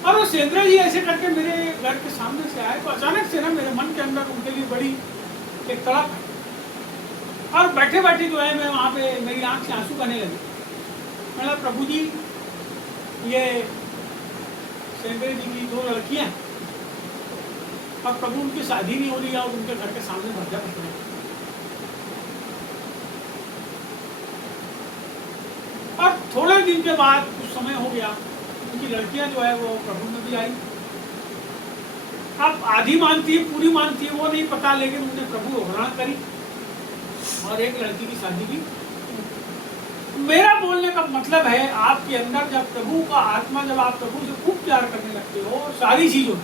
और वो सेंद्र जी ऐसे करके मेरे घर के सामने से आए, तो अचानक से ना मेरे मन के अंदर उनके लिए बड़ी एक तड़प है। और बैठे बैठे जो है मैं वहाँ पे, मेरी आंख से आंसू बहने लगे। मैंने कहा प्रभु जी, ये सेंद्र जी की 2 लड़कियाँ, और प्रभु उनकी शादी नहीं हो रही है और उनके घर के सामने भज्जा बज रहे हैं। और थोड़े दिन के बाद, कुछ समय हो गया, उनकी लड़कियां जो है वो प्रभु में भी आई। अब आधी मानती है, पूरी मानती है, वो नहीं पता, लेकिन उन्होंने प्रभु को ग्रहण करी और एक लड़की की शादी की। मेरा बोलने का मतलब है, आपके अंदर जब प्रभु का आत्मा, जब आप प्रभु से खूब प्यार करने लगते हो, सारी चीजों,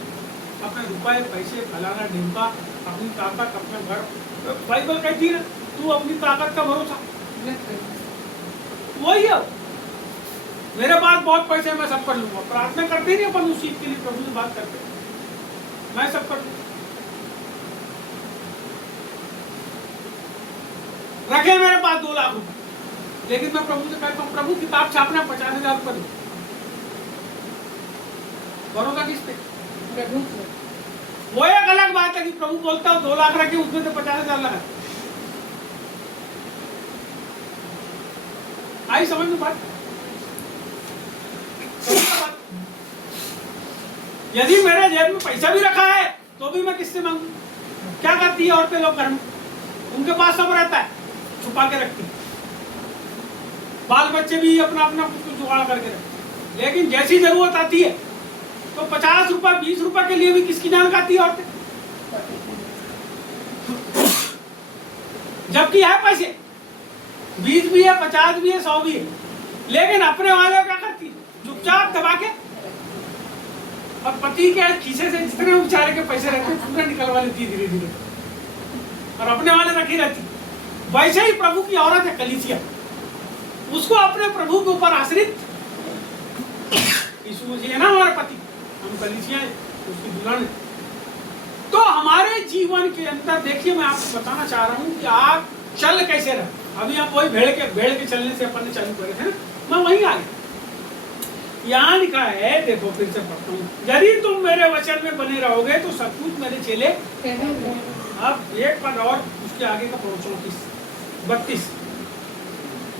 अपने रुपए पैसे, फलाना ढिमका, अपनी ताकत, अपने घर, बाइबल कहती है ना, तू अपनी ताकत का भरोसा, वही है। मेरे पास बहुत पैसे हैं, मैं सब कर लूंगा, प्रार्थना करते नहीं अपन उस चीज के लिए, प्रभु से बात करते, मैं सब कर लूंगा। रखे मेरे पास 2 लाख रुपए, लेकिन मैं प्रभु से कहता हूँ, प्रभु किताब छापना 50,000 रुपए दो, भरोसा किस पे? प्रभु। वो एक अलग बात है कि प्रभु बोलता है 2 लाख रखे, उसमें से 50,000 लगा। आई समझ में बात? यदि मेरे जेब में पैसा भी रखा है तो भी मैं किससे मांगू? क्या करती है औरतें लोग घर में? उनके पास सब रहता है, छुपा के रखती, बाल बच्चे भी अपना अपना कुछ जुगाड़ करके रखते, लेकिन जैसी जरूरत आती है तो 50 रुपए 20 रुपए के लिए भी किसकी जान खाती है औरतें, जबकि है पैसे, 20 भी है, 50 भी है, 100 भी है, लेकिन अपने वाले क्या करती है? चुपचाप दबा के, और पति के खीसे से जितने बेचारे के पैसे रहते पूरा निकलवा लेती धीरे धीरे, और अपने वाले रखी रहती। वैसे ही प्रभु की औरत है कलीसिया, उसको अपने प्रभु के ऊपर आश्रित, यीशु मसीह है ना हमारा पति, हम कलीसिया है, उसकी दुल्हन है। तो हमारे जीवन के अंदर देखिए, मैं आपको बताना चाह रहा हूँ कि आप चल कैसे रहे। अभी आप वही भेड़ के चलने से अपन ने चालू करे थे ना, मैं वहीं आ गया। यहाँ लिखा है, देखो फिर से पढ़ता हूँ, यदि तुम मेरे वचन में बने रहोगे तो सब कुछ मेरे चेले। अब एक पद और उसके आगे का 32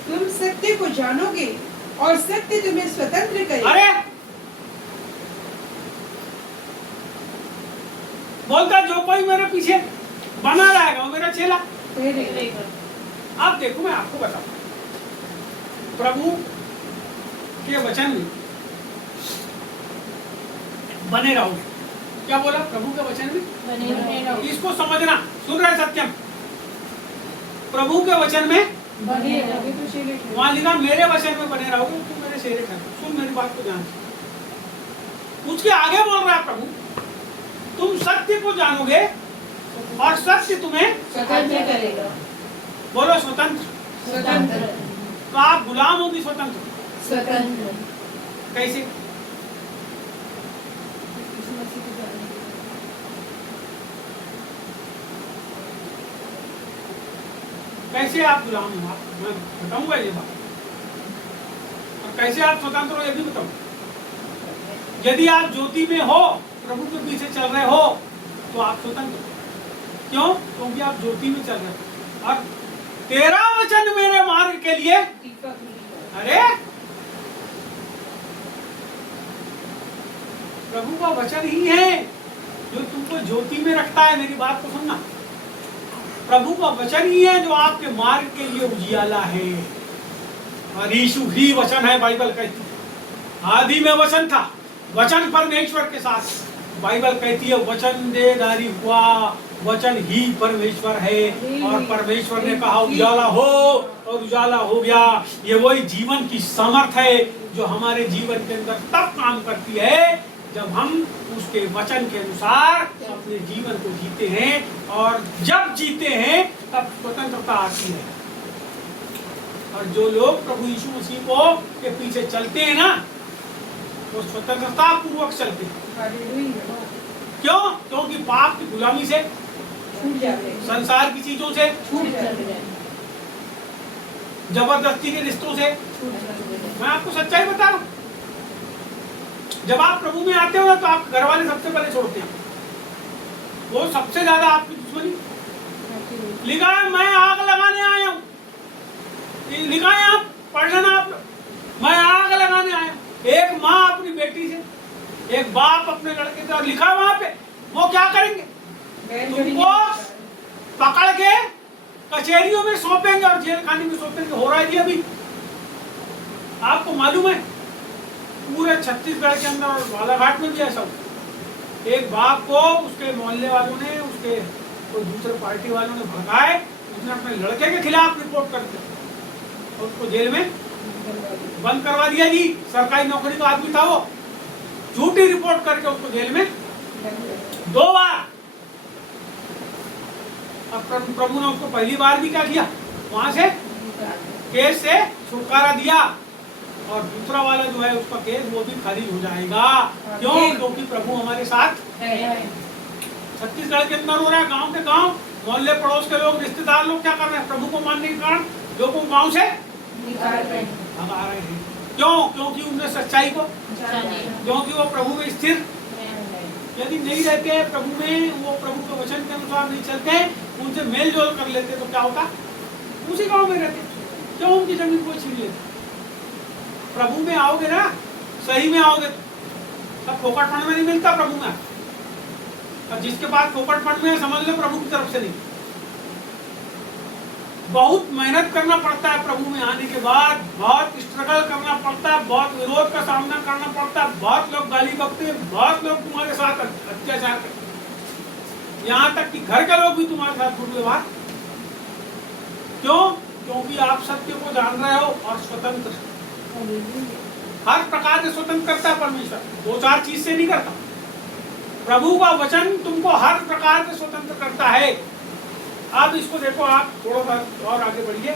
तुम सत्य को जानोगे और सत्य तुम्हें स्वतंत्र करेगा। अरे बोलता जो कोई मेरे पीछे बना रहेगा वो मेरा चेला। अब देखो मैं आपको बताऊं, प्रभु के वचन में बने रहोगे। क्या बोला? प्रभु के वचन में बने रहोगे। इसको समझना, सुन रहे सत्यम, प्रभु के वचन में बने रहोगे। वहां लिखा मेरे वचन में बने रहोगे, तुम मेरे सेरे ठहरो। सुन मेरी बात को ध्यान से, उसके आगे बोल रहा है प्रभु, तुम सत्य को जानोगे और सत्य तुम्हें स्वतंत्र करेगा। बोलो स्वतंत्र। स्वतंत्र। तो आप गुलाम होगी स्वतंत्र स्वतंत्र कैसे? कैसे आप गुलाम हो? मैं बताऊंगा ये बात। और कैसे आप स्वतंत्र हो ये भी बताऊं। यदि आप ज्योति में हो, प्रभु के पीछे चल रहे हो, तो आप स्वतंत्र हो। क्यों? क्योंकि आप ज्योति में चल रहे हो और तेरा वचन मेरे मार्ग के लिए। अरे प्रभु का वचन ही है जो तुमको ज्योति में रखता है। मेरी बात को सुनना, प्रभु का वचन ही है जो आपके मार्ग के लिए उजियाला है। और यीशु ही वचन है, बाइबल कहती है। आदि में वचन था, वचन परमेश्वर के साथ। बाइबल कहती है वचन देहधारी हुआ, वचन ही परमेश्वर है। और परमेश्वर ने कहा उजाला हो और उजाला हो गया। ये वही जीवन की सामर्थ है जो हमारे जीवन के अंदर तब काम करती है जब हम उसके वचन के अनुसार अपने जीवन को जीते हैं, और जब जीते हैं तब स्वतंत्रता आती है। और जो लोग प्रभु यीशु मसीह को के पीछे चलते हैं ना, वो स्वतंत्रता पूर्वक चलते हैं। हालेलुया। क्यों? क्योंकि पाप की गुलामी से, छूट जाते हैं। संसार की चीजों से, छूट जाते हैं। जबरदस्ती के रिश्तों से। छूट जाते हैं। मैं आपको सच्चाई बता रहा हूँ, जब आप प्रभु में आते हो ना तो आप घर वाले सबसे पहले छोड़ते हैं, वो सबसे ज्यादा आपकी दुश्मनी। लिखा है मैं आग लगाने आया हूँ, लिखा है आप पढ़ लेना आप, मैं आग लगाने आया हूँ। एक माँ अपनी बेटी से, एक बाप अपने लड़के से, और लिखा है वहां पे वो क्या करेंगे, तुमको पकड़ के कचहरियों में सौंपेंगे और जेल खाने में सौंपेंगे। हो रहा है जी अभी, आपको मालूम है पूरे छत्तीसगढ़ के अंदर और बालाघाट में भी ऐसा हुआ। एक बाप को उसके मोहल्ले वालों ने, उसके कोई दूसरे पार्टी वालों ने भड़काए, उसने अपने लड़के के खिलाफ रिपोर्ट कर दी और उसको जेल में बंद करवा दिया जी। सरकारी नौकरी का आदमी था वो, झूठी रिपोर्ट करके उसको जेल में 2 बार। अब प्रभु ने उसको पहली बार भी क्या किया, वहां से केस से छुटकारा दिया, और दूसरा वाला जो है उसका केस वो भी खारिज हो जाएगा। क्यों? क्योंकि प्रभु हमारे साथ है। छत्तीसगढ़ के अंदर हो रहा है, गांव के गांव, मोहल्ले पड़ोस के लोग, रिश्तेदार लोग क्या कर रहे हैं, प्रभु को मानने के कारण लोगों को गांव से भगा रहे हैं। क्यों? क्योंकि उनने सच्चाई को, क्योंकि वो प्रभु में स्थिर यदि नहीं रहते हैं, प्रभु में, वो प्रभु के वचन के अनुसार नहीं चलते, उनसे मेल जोल कर लेते तो क्या होता, उसी गांव में रहते। क्यों उनकी जमीन को छीन लेते? प्रभु में आओगे ना, सही में आओगे, सब फोकट फंड में नहीं मिलता प्रभु में। और जिसके पास फोकट फंड में है, समझ लो प्रभु की तरफ से नहीं। बहुत मेहनत करना पड़ता है प्रभु में आने के बाद, बहुत स्ट्रगल करना पड़ता है, बहुत विरोध का सामना करना पड़ता है, बहुत लोग गाली बकते हैं, बहुत लोग तुम्हारे साथ अत्याचार करते हैं, यहाँ तक कि घर के लोग भी तुम्हारे साथ दुर्व्यवहार। क्यों? क्योंकि आप सत्य को जान रहे हो और स्वतंत्र, हर प्रकार से स्वतंत्र करता है परमेश्वर, 2-4 चीज से नहीं करता। प्रभु का वचन तुमको हर प्रकार से स्वतंत्र करता है। आप इसको देखो, आप थोड़ा सा और आगे बढ़िए।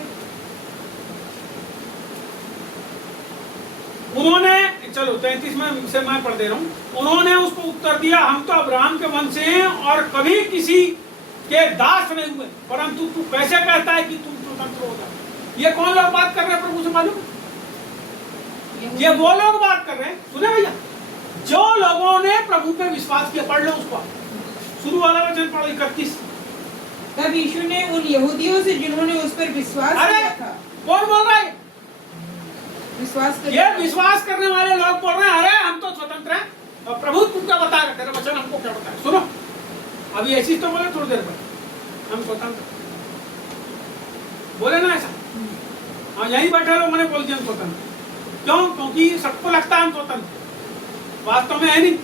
उन्होंने, चलो 33 में से मैं पढ़ दे रहा हूं। उन्होंने उसको उत्तर दिया, हम तो अब्राहम के वंश से हैं और कभी किसी के दास नहीं हुए, परंतु तू कैसे कहता है कि तुम स्वतंत्र हो जाओ? ये कौन लोग बात कर रहे हैं प्रभु से मालूम? ये वो लोग बात कर रहे हैं, सुने भैया, जो लोगों ने प्रभु पे विश्वास किया। पढ़ लो उसको, शुरू वाला वचन पढ़ो 31। तब यीशु ने उन यहूदियों से जिन्होंने उस पर विश्वास किया था, कौन बोल रहा है? विश्वास कर, ये विश्वास करने वाले लोग बोल रहे हैं, अरे हम तो स्वतंत्र हैं, और प्रभु तुम क्या बताएगा, तेरा वचन हमको क्या बताए। सुनो, अभी ऐसी तो बोले थोड़ी देर बाद हम स्वतंत्र बोले ना ऐसा। हाँ, यही बैठे लोग मैंने बोल दिया हम स्वतंत्र। क्यों? क्योंकि सबको लगता है हम स्वतंत्र, वास्तव में है नहीं।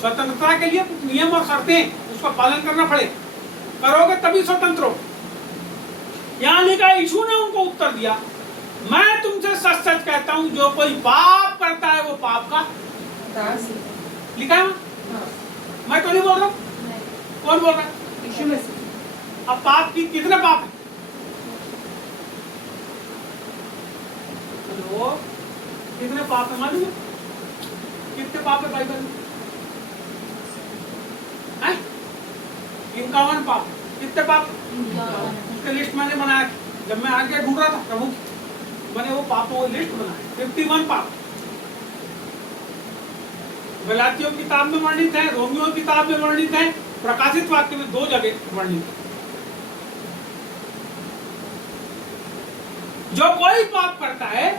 स्वतंत्रता के लिए कुछ नियम और शर्तें, उसका पालन करना पड़े, करोगे तभी स्वतंत्र हो। यहाँ लिखा, यीशु ने उनको उत्तर दिया, मैं तुमसे सच सच कहता हूँ, जो कोई पाप करता है वो पाप का दास है। लिखा है ना? हाँ, मैं तो नहीं बोल रहा हूँ, कौन बोल रहा है? यीशु मसीह। अब पाप की कितने पाप है? हेलो, कितने पाप है मालूम है? कितने पाप है बाइबल में? 51 पाप। कितने पाप? उसके लिस्ट मैंने बनाया जब मैं आगे ढूंढ रहा था प्रभु, मैंने वो पापों की लिस्ट बनाई। 51 पाप गलातियों की किताब में वर्णित है, रोमियो की किताब में वर्णित है, प्रकाशित वाक्य में 2 जगह वर्णित है। जो कोई पाप करता है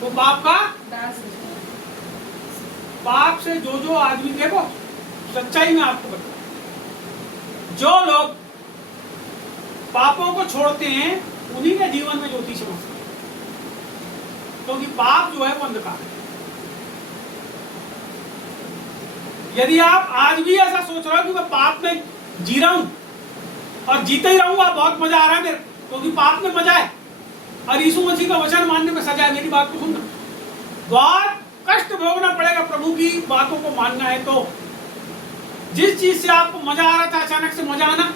वो पाप का दास है। पाप से जो आदमी, देखो सच्चाई में आपको बता, जो लोग पापों को छोड़ते हैं उन्हीं के जीवन में ज्योति चमकती है, क्योंकि पाप जो है वो अंधकार है। यदि आप आज भी ऐसा सोच रहे हो कि मैं पाप में जी रहा हूं और जीते ही रहूंगा, बहुत मजा आ रहा है मेरे, क्योंकि पाप में मजा है, और यीशु मसीह का वचन मानने में सजा है। मेरी बात को सुनना, बहुत कष्ट भोगना पड़ेगा प्रभु की बातों को मानना है। तो जिस चीज से आपको मजा आ रहा था, अचानक से मजा आना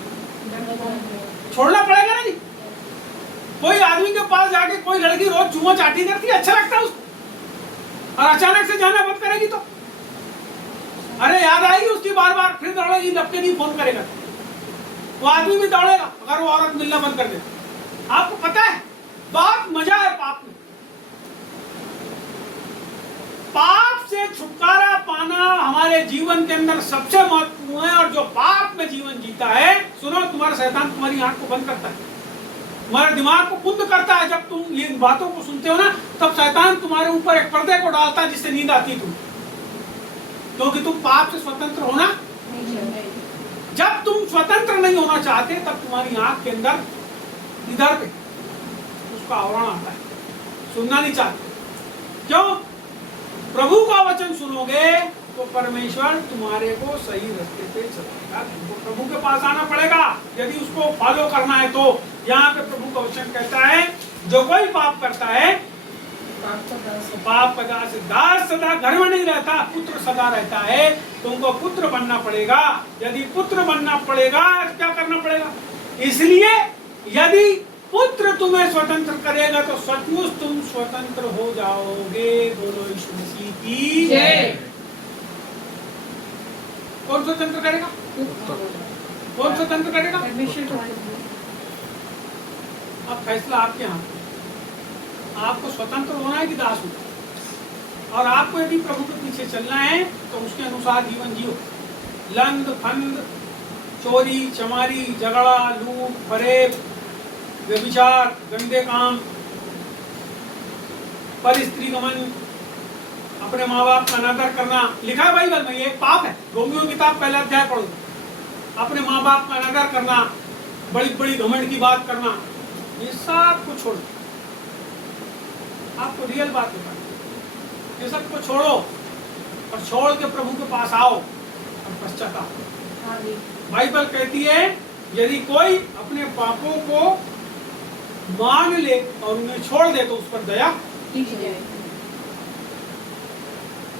छोड़ना पड़ेगा ना जी। कोई आदमी के पास जाके कोई लड़की रोज चूमा चाटी करती है, अच्छा लगता है उसको, और अचानक से जाना बंद करेगी तो अरे याद आएगी उसकी, बार बार फिर दौड़ेगी, लपके नहीं फोन करेगा, वो आदमी भी दौड़ेगा अगर वो औरत मिलना बंद कर दे। आपको पता है बहुत मजा है पाप में। पाप से छुटकारा पाना हमारे जीवन के अंदर सबसे महत्वपूर्ण है। और जो पाप में जीवन जीता है, सुनो, तुम्हारा शैतान तुम्हारी आंख को बंद करता है, तुम्हारे दिमाग को कुंद करता है। जब तुम ये बातों को सुनते हो ना, तब शैतान तुम्हारे ऊपर एक पर्दे को डालता है जिससे नींद आती तुम, क्योंकि तुम पाप से स्वतंत्र होना। जब तुम स्वतंत्र नहीं होना चाहते, तब तुम्हारी आंख के अंदर इधर पे उसका आवरण आता है, सुनना नहीं चाहते। क्यों? प्रभु का वचन सुनोगे तो परमेश्वर तुम्हारे को सही रास्ते पे चलाएगा। तुमको प्रभु के पास आना पड़ेगा यदि उसको फॉलो करना है। तो यहाँ पे प्रभु का वचन कहता है, जो कोई पाप करता है पाप का दास सदा घर में नहीं रहता, पुत्र सदा रहता है। तुमको पुत्र बनना पड़ेगा। यदि पुत्र बनना पड़ेगा तो क्या करना पड़ेगा? इसलिए यदि पुत्र तुम्हें स्वतंत्र करेगा तो सचमुच तुम स्वतंत्र हो जाओगे। बोलो यीशु मसीह की जय। कौन स्वतंत्र करेगा? कौन स्वतंत्र करेगा? अब फैसला आपके हाथ में। आपको स्वतंत्र होना है कि दास होना। और आपको यदि प्रभु के पीछे चलना है तो उसके अनुसार जीवन जियो। लंद फंद, चोरी चमारी, झगड़ा, लूट फरेब, व्यभिचार, गंदे काम, पर स्त्री गमन, अपने माँ बाप का अनादर करना, लिखा है बाइबल में, ये एक पाप है। रोमियो किताब पहला अध्याय पढ़ो। अपने माँ बाप का अनादर करना, बड़ी बड़ी घमंड की बात करना, ये सब कुछ छोड़ो। आपको रियल बात बता, ये सब को छोड़ो और छोड़ के प्रभु के पास आओ और पश्चाताप। बाइबल कहती है यदि कोई अपने पापों को मान ले और उन्हें छोड़ दे तो उस पर दया।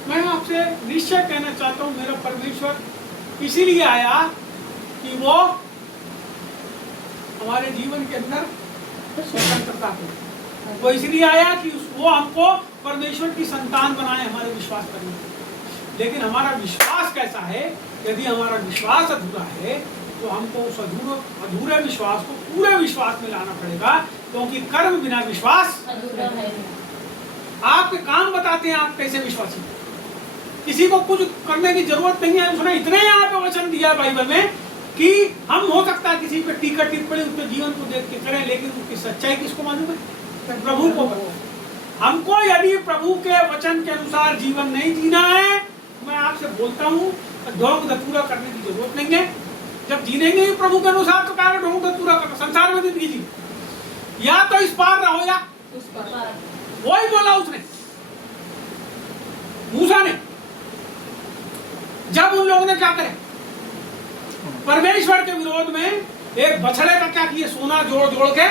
मैं आपसे निश्चय कहना चाहता हूँ, मेरा परमेश्वर इसीलिए आया कि वो हमारे जीवन के अंदर स्वतंत्रता को, वो इसलिए आया कि वो हमको परमेश्वर की संतान बनाए हमारे विश्वास करने। लेकिन हमारा विश्वास कैसा है? यदि हमारा विश्वास अधूरा है तो हमको उस अधूरे विश्वास को पूरे विश्वास में लाना पड़ेगा, क्योंकि कर्म बिना विश्वास अधूरा है। आपके काम बताते हैं आप कैसे विश्वासी। किसी को कुछ करने की जरूरत नहीं है। उसने इतने यहाँ पे वचन दिया बाइबल में कि हम हो सकता है किसी पे टीका टिप्पणी उसके जीवन को देख के करें, लेकिन उसकी सच्चाई किसको मालूम है? प्रभु को। हमको यदि प्रभु के वचन के अनुसार जीवन नहीं जीना है, मैं आपसे बोलता हूँ ढोंग धतूरा करने की जरूरत नहीं है। जब जीनेंगे ही प्रभु के अनुसार तो क्या ढोंग धतूरा करना? संसार में जिंदगी जी, या तो इस पार रहो या उस पार। वही बोला उसने, मूसा ने। जब उन लोगों ने क्या करे, परमेश्वर के विरोध में एक बछड़े का क्या किए, सोना जोड़ जोड़ के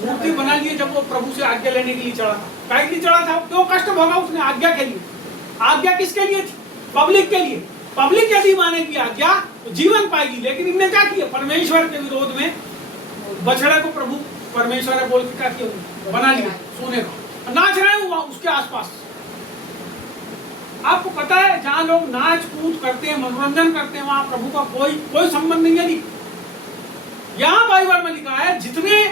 मूर्ति बना लिए। जब वो प्रभु से आज्ञा लेने के लिए चढ़ा था, काहे के लिए चढ़ा था? क्यों कष्ट भोगा उसने? आज्ञा के लिए। आज्ञा किसके लिए थी? पब्लिक के लिए। पब्लिक यदि मानेगी आज्ञा तो जीवन पाएगी। लेकिन इनने क्या किया? परमेश्वर के विरोध में बछड़े को प्रभु परमेश्वर ने बोल के क्या किया? बना लिया सोने का, नाच रहे हुआ उसके आसपास। आपको पता है जहाँ लोग नाच कूद करते हैं, मनोरंजन करते हैं, वहां प्रभु का कोई संबंध नहीं है। यहाँ बाइबल में लिखा है जितने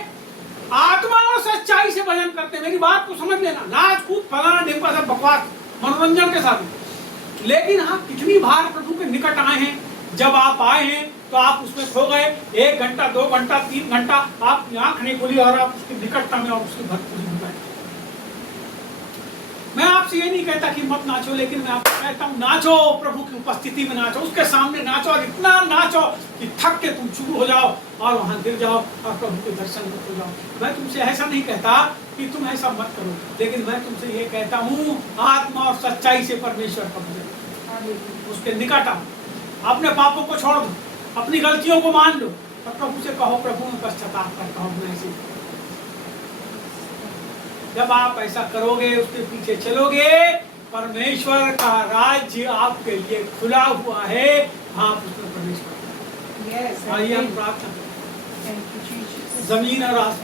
आत्मा और सच्चाई से भजन करते हैं, मेरी बात को समझ लेना, नाच कूद फलाना ढेपा सब बकवास मनोरंजन के साथ। लेकिन आप कितनी बार प्रभु के निकट आए हैं? जब आप आए हैं तो आप उसमें खो गए। 1 घंटा 2 घंटा 3 घंटा आप आंख नहीं खोली और आप उसकी निकटता में और उसकी भक्ति में बैठे। मैं आपसे ये नहीं कहता कि मत नाचो, लेकिन मैं आपको कहता हूँ नाचो, प्रभु की उपस्थिति में नाचो, उसके सामने नाचो, और इतना नाचो कि थक के तुम चूर हो जाओ और वहां गिर जाओ और प्रभु के दर्शन हो जाओ। मैं तुमसे ऐसा नहीं कहता कि तुम ऐसा मत करो, लेकिन मैं तुमसे ये कहता हूँ आत्मा और सच्चाई से परमेश्वर का भजन, उसके निकट आओ, अपने पापों को छोड़ दो, अपनी गलतियों को मान लो और प्रभु से कहो, प्रभु में पश्चाताप करता हूँ मैं ऐसे। जब आप ऐसा करोगे, उसके पीछे चलोगे, परमेश्वर का राज्य आपके लिए खुला हुआ है, आप उसमें प्रवेश करोगे। Yes. आइए हम प्रार्थना करें। Thank you, Jesus. जमीन और आसमान